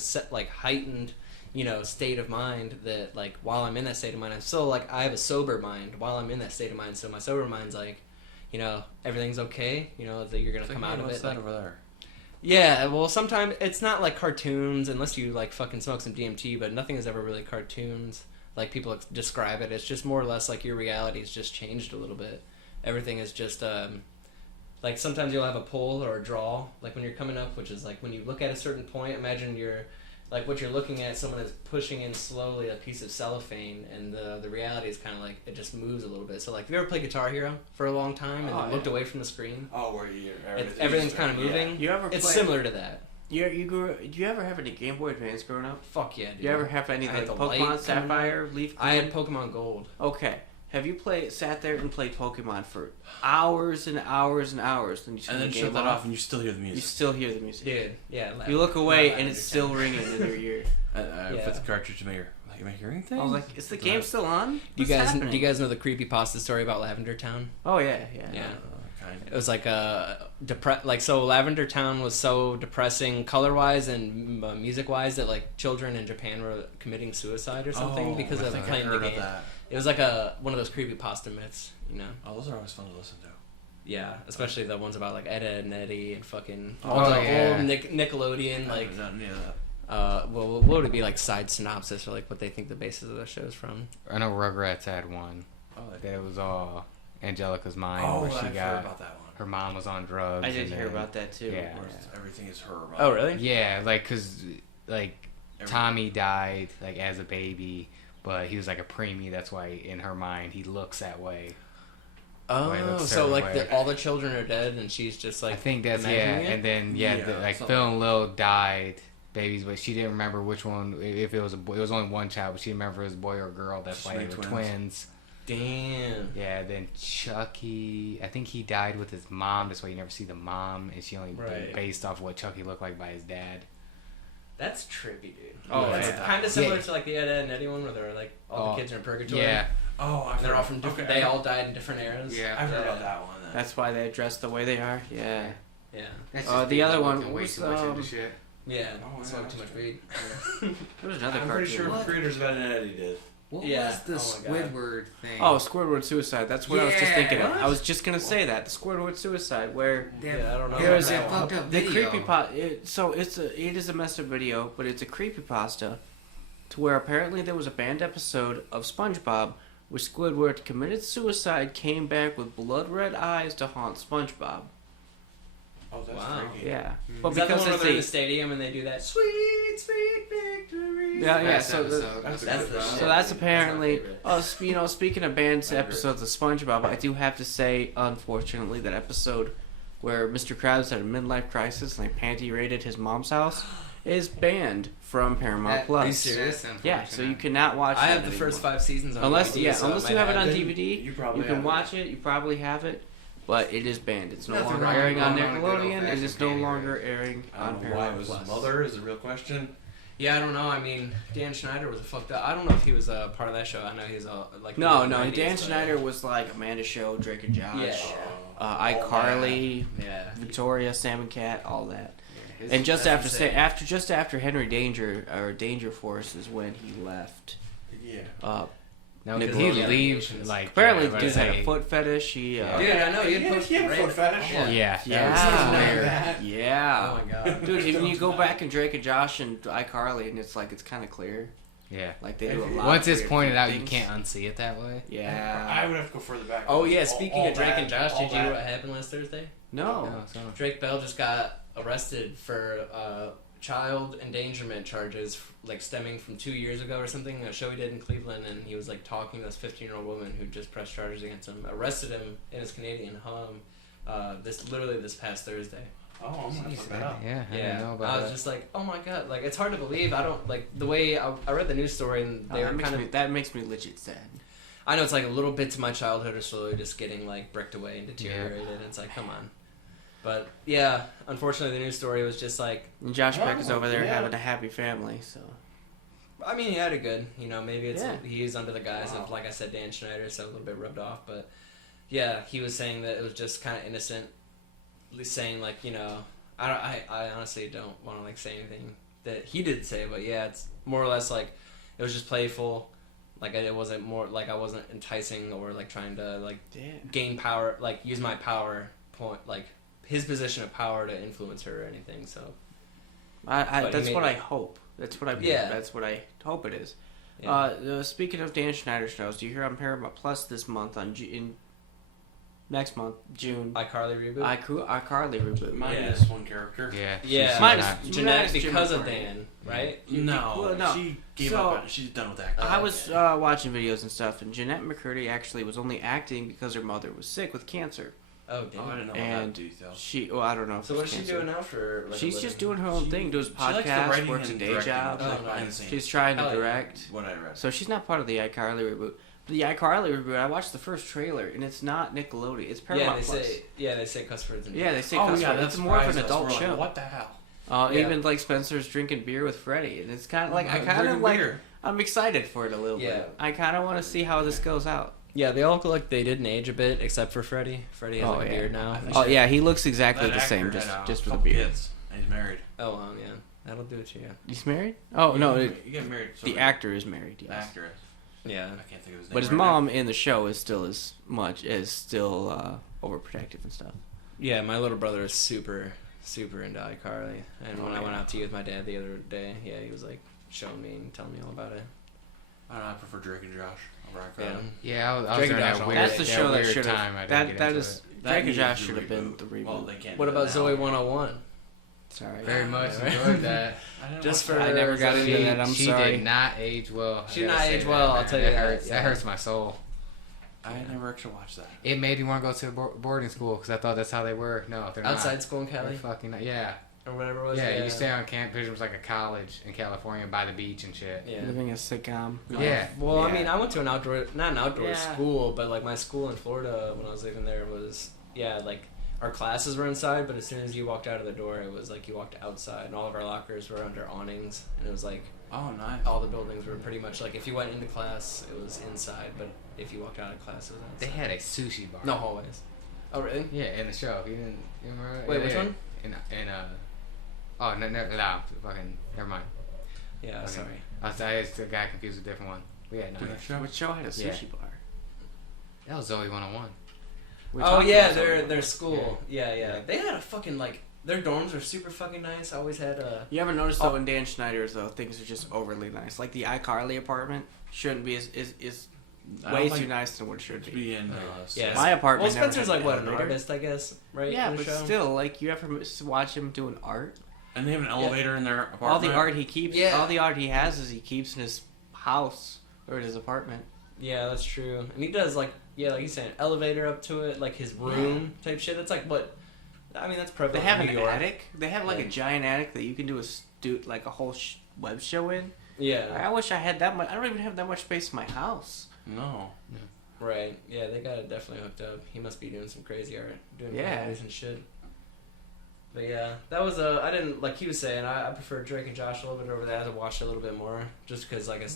heightened, state of mind that while I'm in that state of mind, I'm still I have a sober mind while I'm in that state of mind, so my sober mind's everything's okay, that you're gonna come out of it. What's that over there? Yeah, well, sometimes it's not cartoons unless you fucking smoke some DMT, but nothing is ever really cartoons people describe it. It's just more or less your reality's just changed a little bit. Everything is just sometimes you'll have a pull or a draw when you're coming up, which is when you look at a certain point, imagine you're what you're looking at, someone is pushing in slowly a piece of cellophane, and the reality is kind of it just moves a little bit. So if you ever played Guitar Hero for a long time and looked away from the screen, where everything's kind of moving. You ever it's similar to that. Did you ever have any Game Boy Advance growing up? Fuck yeah, dude. You ever have any Pokemon Sapphire, Leaf Green? I had Pokemon Gold. Okay. Have you sat there and played Pokemon for hours and hours and hours, and you then shut that off and you still hear the music? You still hear the music. Dude, yeah. You look away and it's still ringing in your ear. I put the cartridge in my ear. Am I hearing things? I was like, is the game still on? Do you guys know the creepypasta story about Lavender Town? Oh yeah. It was so Lavender Town was so depressing color wise and music wise that children in Japan were committing suicide or something because of playing the game. It was one of those creepypasta myths, Oh, those are always fun to listen to. Yeah, especially the ones about Ed, Edd and Eddie and fucking old Nickelodeon what would it be side synopsis or what they think the basis of the show's from? I know Rugrats had one. That it was all Angelica's mind where she got about that one. Her mom was on drugs. I did hear about that too. Yeah. Everything is her. Oh really? Yeah, because Tommy died as a baby, but he was a preemie. That's why in her mind he looks that way. Oh, so all the children are dead and she's just I think that's it? And then Phil and Lil died. Babies, but she didn't remember which one. If it was a boy, it was only one child, but she didn't remember if it was a boy or a girl. That's why they were twins. Damn. Yeah. Then Chucky, I think he died with his mom. That's why you never see the mom, and she only based off what Chucky looked like by his dad. That's trippy, dude. Oh, it's kind of similar to the Ed, Edd and Eddie one, where they're all the kids are in purgatory. Yeah. Oh, they're all from different. They all died in different eras. Yeah, I've heard about that one. That's why they dress the way they are. Yeah. Yeah. The other one way was too much into shit. Yeah. Smoke too much weed. There was another I'm cartoon. pretty sure creators of Ed and Eddie did. What was the Squidward thing? Oh, Squidward suicide. That's what I was just thinking of. What? I was just gonna say that the Squidward suicide, where I don't know. there was that fucked up video. It is a messed up video, but it's a creepypasta, to where apparently there was a banned episode of SpongeBob where Squidward committed suicide, came back with blood red eyes to haunt SpongeBob. Oh, that's freaky. Yeah, but Is that the because one where it's they're in the stadium and they do that sweet, sweet victory? Yeah. That's So that's apparently. Speaking of banned episodes of SpongeBob, I do have to say, unfortunately, that episode where Mr. Krabs had a midlife crisis and they panty raided his mom's house is banned from Paramount Plus. Are you serious? Yeah, so you cannot watch. I that have the first anymore. 5 seasons on unless DVD, so unless you have it on Then DVD, you probably can have watch it. You probably have it, but it is banned. It's no Nothing longer wrong airing with on going on a good Nickelodeon, and old-fashioned it's no panty longer raid. airing I on don't know why it Paramount was Plus. his mother is the real question. Yeah, I don't know. I mean, Dan Schneider was a fucked up. I don't know if he was a part of that show. I know he's No. in the 90s, Dan but- Schneider was Amanda Show, Drake and Josh, Yeah. iCarly, Yeah. Victoria, Sam and Cat, all that. His- And just that's after insane. after Henry Danger or Danger Force is when he left. Yeah. No, Nickelodeon. because he leaves Apparently, yeah, dude had a say- foot fetish. He. Dude, I know. You He had a foot fetish. Yeah. Yeah. Oh Yeah. my god. Dude, when you go back and Drake and Josh and iCarly, and it's kind of clear. Yeah. They do a lot. Once of it's weird pointed out, you things. can't unsee it that way. Yeah. I would have to go further back. Oh yeah. Speaking of Drake and Josh, all did you hear that. what happened last Thursday? No. No, so. Drake Bell just got arrested for child endangerment charges, like stemming from 2 years ago or something. A show he did in Cleveland, and he was like talking to this 15-year-old woman who just pressed charges against him, arrested him in his Canadian home. This past Thursday. Oh, I'm gonna look that up. Yeah, I didn't know about I was that. just like, oh my god, like it's hard to believe. I don't like the way I read the news story, and they were kind of. That makes me legit sad. I know it's like a little bits of my childhood are slowly just getting like bricked away and deteriorated. And it's like, come on. But yeah, unfortunately, the news story was just like. And Josh Peck is over there yeah. having a happy family, so. I mean, he had it good. You know, maybe it's Yeah. he's under the guise of, like I said, Dan Schneider, so a little bit rubbed off. But yeah, he was saying that it was just kind of innocent, saying like, you know, I honestly don't want to like say anything that he did say, but yeah, it's more or less like it was just playful. Like it wasn't more like I wasn't enticing or like trying to like gain power, like use my power point, like his position of power to influence her or anything. So That's what I hope. That's what I hope it is. Yeah. Speaking of Dan Schneider shows, do you hear on Paramount Plus this month next month, June? iCarly reboot. iCarly reboot. Minus one character. Yeah. Yeah, Minus Jeanette Jim because of McCartney. Dan, right? No. She gave So- up. She's done with acting. I was watching videos and stuff, and Jeanette McCurdy actually was only acting because her mother was sick with cancer. Oh, I damn. didn't know And that detail. I don't know. If So it what was is she cancer. doing now for? Like, She's a just living? doing her own thing, does She likes the podcasts, writing works a and day directing, job. like, Oh, behind the nice. scenes. She's trying to Hell yeah. direct. What I read. So she's not part of the iCarly reboot. But the iCarly reboot, I watched the first trailer, and it's not Nickelodeon. It's Yeah, Paramount they Plus. say cuss words. And Yeah, they say Oh cuss yeah, words. that's It's more of an priceless. adult We're like, show. what the hell? Yeah. Even like Spencer's drinking beer with Freddie, and it's kind of like I kind of Drinking like. beer. I'm excited for it a little Yeah. bit. I kind of want to see how this goes out. Yeah, they all look like they didn't age a bit, except for Freddie. Freddie has like a beard now. Oh yeah, he looks exactly That the same, actor just had, just with a couple beard. Kids, and he's married. Oh, yeah. That'll do it to you. He's married? Oh no, you get married. the actor is married. Yes. The actor is. Yeah. I can't think of his name. But his right mom in the show is still overprotective and stuff. Yeah, my little brother is super into iCarly. And when I went out to eat with my dad the other day, yeah, he was like showing me and telling me all about it. Now. I don't know. I prefer Drake and Josh over Yeah. iCarly. Yeah, I was Drake during and that Josh weird, That's the that show that weird should time. I have. didn't get That into is. it. Drake and needs Josh to should have been reboot. the reboot. Well, they can't. What do about that Zoe now. 101? Sorry. Very much Yeah. enjoyed that. I didn't Just watch for I never got She, into that. I'm she sorry. did not age well. I She did gotta not say age that, well, I'll man. tell you that that, hurts. yeah. That hurts my soul. I never actually watched that. It made me want to go to a boarding school because I thought that's how they were. No, they're Outside not. school in They're Cali? fucking not. Yeah. Or whatever it was? Yeah, you stay on campus. It was like a college in California by the beach and shit. Yeah. Living a sitcom. Yeah. Well, I Yeah. mean, I went to not an outdoor Yeah. school, but like my school in Florida when I was living there was, like our classes were inside, but as soon as you walked out of the door, it was like you walked outside, and all of our lockers were under awnings, and it was like Oh, nice. all the buildings were pretty much like if you went into class, it was inside, but if you walked out of class, it was outside. They had a sushi bar. No hallways. Oh really? Yeah, in the show. You didn't you remember? Wait, yeah, which yeah. one? Oh, no, fucking, never mind. Yeah, Okay. sorry. I just got confused with a different one. Yeah, no. Which show? Which show had a Yeah. sushi bar? That was Zoe 101. We're Oh talking yeah, about something. their school. Yeah. They had a fucking like their dorms are super fucking nice. I always had a. You ever notice though in Dan Schneider's though things are just overly nice. Like the iCarly apartment shouldn't be is I way don't too like nice than what it should To be. be in. Yeah. My apartment. Well, never Spencer's had like what an elevator. artist, I guess, right? Yeah, in the but show? still, like you ever watch him doing art? And they have an elevator in their apartment. All the art he keeps, Yeah. all the art he has is he keeps in his house or in his apartment. Yeah, that's true. And he does like like he's saying, elevator up to it, like his room type shit. It's like what? I mean, that's They prevalent have in an New York. attic. They have like a Yeah. giant attic that you can do like a whole web show in. Yeah. I wish I had that much. I don't even have that much space in my house. No. Right. Yeah, they got it definitely hooked up. He must be doing some crazy art, doing Yeah. movies and shit. But yeah, that was I didn't like he was saying. I prefer Drake and Josh a little bit over that. I watched it a little bit more just because like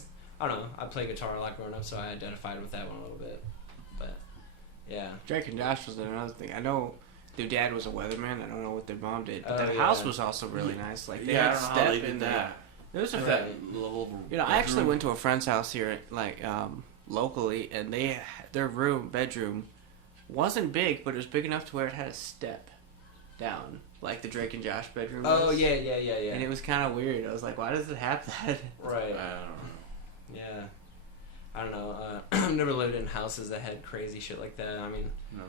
I don't know. I play guitar a lot growing up, so I identified with that one a little bit. But yeah. Drake and Josh was another thing. I know their dad was a weatherman. I don't know what their mom did, but Oh, that yeah. house was also really nice. Like they Yeah, I had don't know how step they did in that. there. There was a Have friend. that level of I actually bedroom. went to a friend's house here, like locally, and their bedroom wasn't big, but it was big enough to where it had a step down, like the Drake and Josh bedroom. Oh was. yeah. And it was kind of weird. I was like, why does it have that? Right. I don't know. Yeah. I don't know. I've never lived in houses that had crazy shit like that. I mean, No.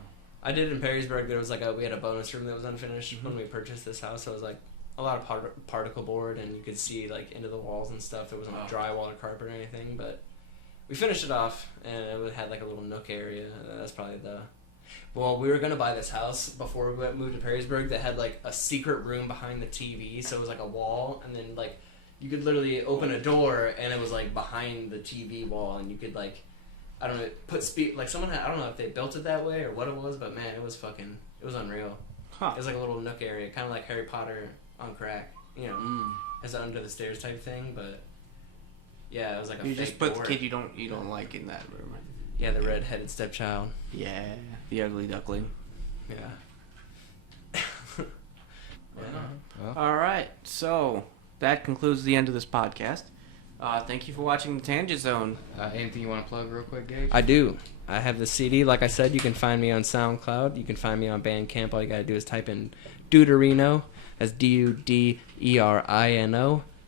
I did in Perrysburg. There was like we had a bonus room that was unfinished when we purchased this house. So it was like a lot of particle board, and you could see like into the walls and stuff. There wasn't drywall or carpet or anything, but we finished it off, and it had like a little nook area. That's probably the. Well, we were gonna buy this house before we moved to Perrysburg that had like a secret room behind the TV, so it was like a wall, and then like you could literally open a door, and it was like behind the TV wall, and you could like, I don't know, like someone had, I don't know if they built it that way or what it was, but man, it was unreal. Huh. It was like a little nook area, kind of like Harry Potter on crack, you know, has an under the stairs type thing, but yeah, it was like a You fake just put door. the kid you don't like in that room. Yeah, the red-headed stepchild. Yeah, the ugly duckling. Yeah. Well, All right, so that concludes the end of this podcast. Thank you for watching the Tanjet Zone. anything you want to plug real quick, Gage? I do. I have the CD. Like I said, you can find me on SoundCloud. You can find me on Bandcamp. All you gotta do is type in Deuterino. That's Duderino.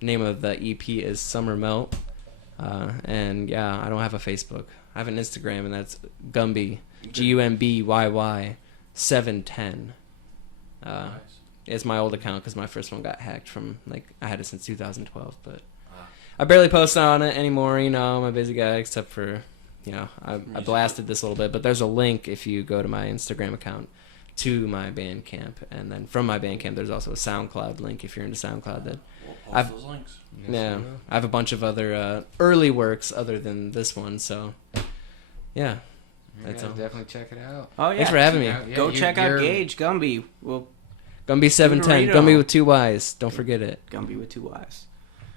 Name of the EP is Summer Melt. And yeah, I don't have a Facebook. I have an Instagram, and that's Gumby, Gumbyy 710. Nice. It's my old account because my first one got hacked from I had it since 2012, but I barely post on it anymore. You know, I'm a busy guy, except for I blasted this a little bit. But there's a link if you go to my Instagram account to my Bandcamp, and then from my Bandcamp there's also a SoundCloud link if you're into SoundCloud. That We'll post those links. yeah, I have a bunch of other early works other than this one, so yeah. That's all. Definitely check it out. Oh yeah, Thanks for having me. Yeah, Go check out you're- Gage Gumby. Well, Gumby 710. Deuterino. Gumby with 2 Y's. Don't forget it. Gumby with 2 Y's.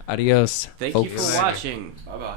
Adios. Thank folks. you for watching. Bye bye.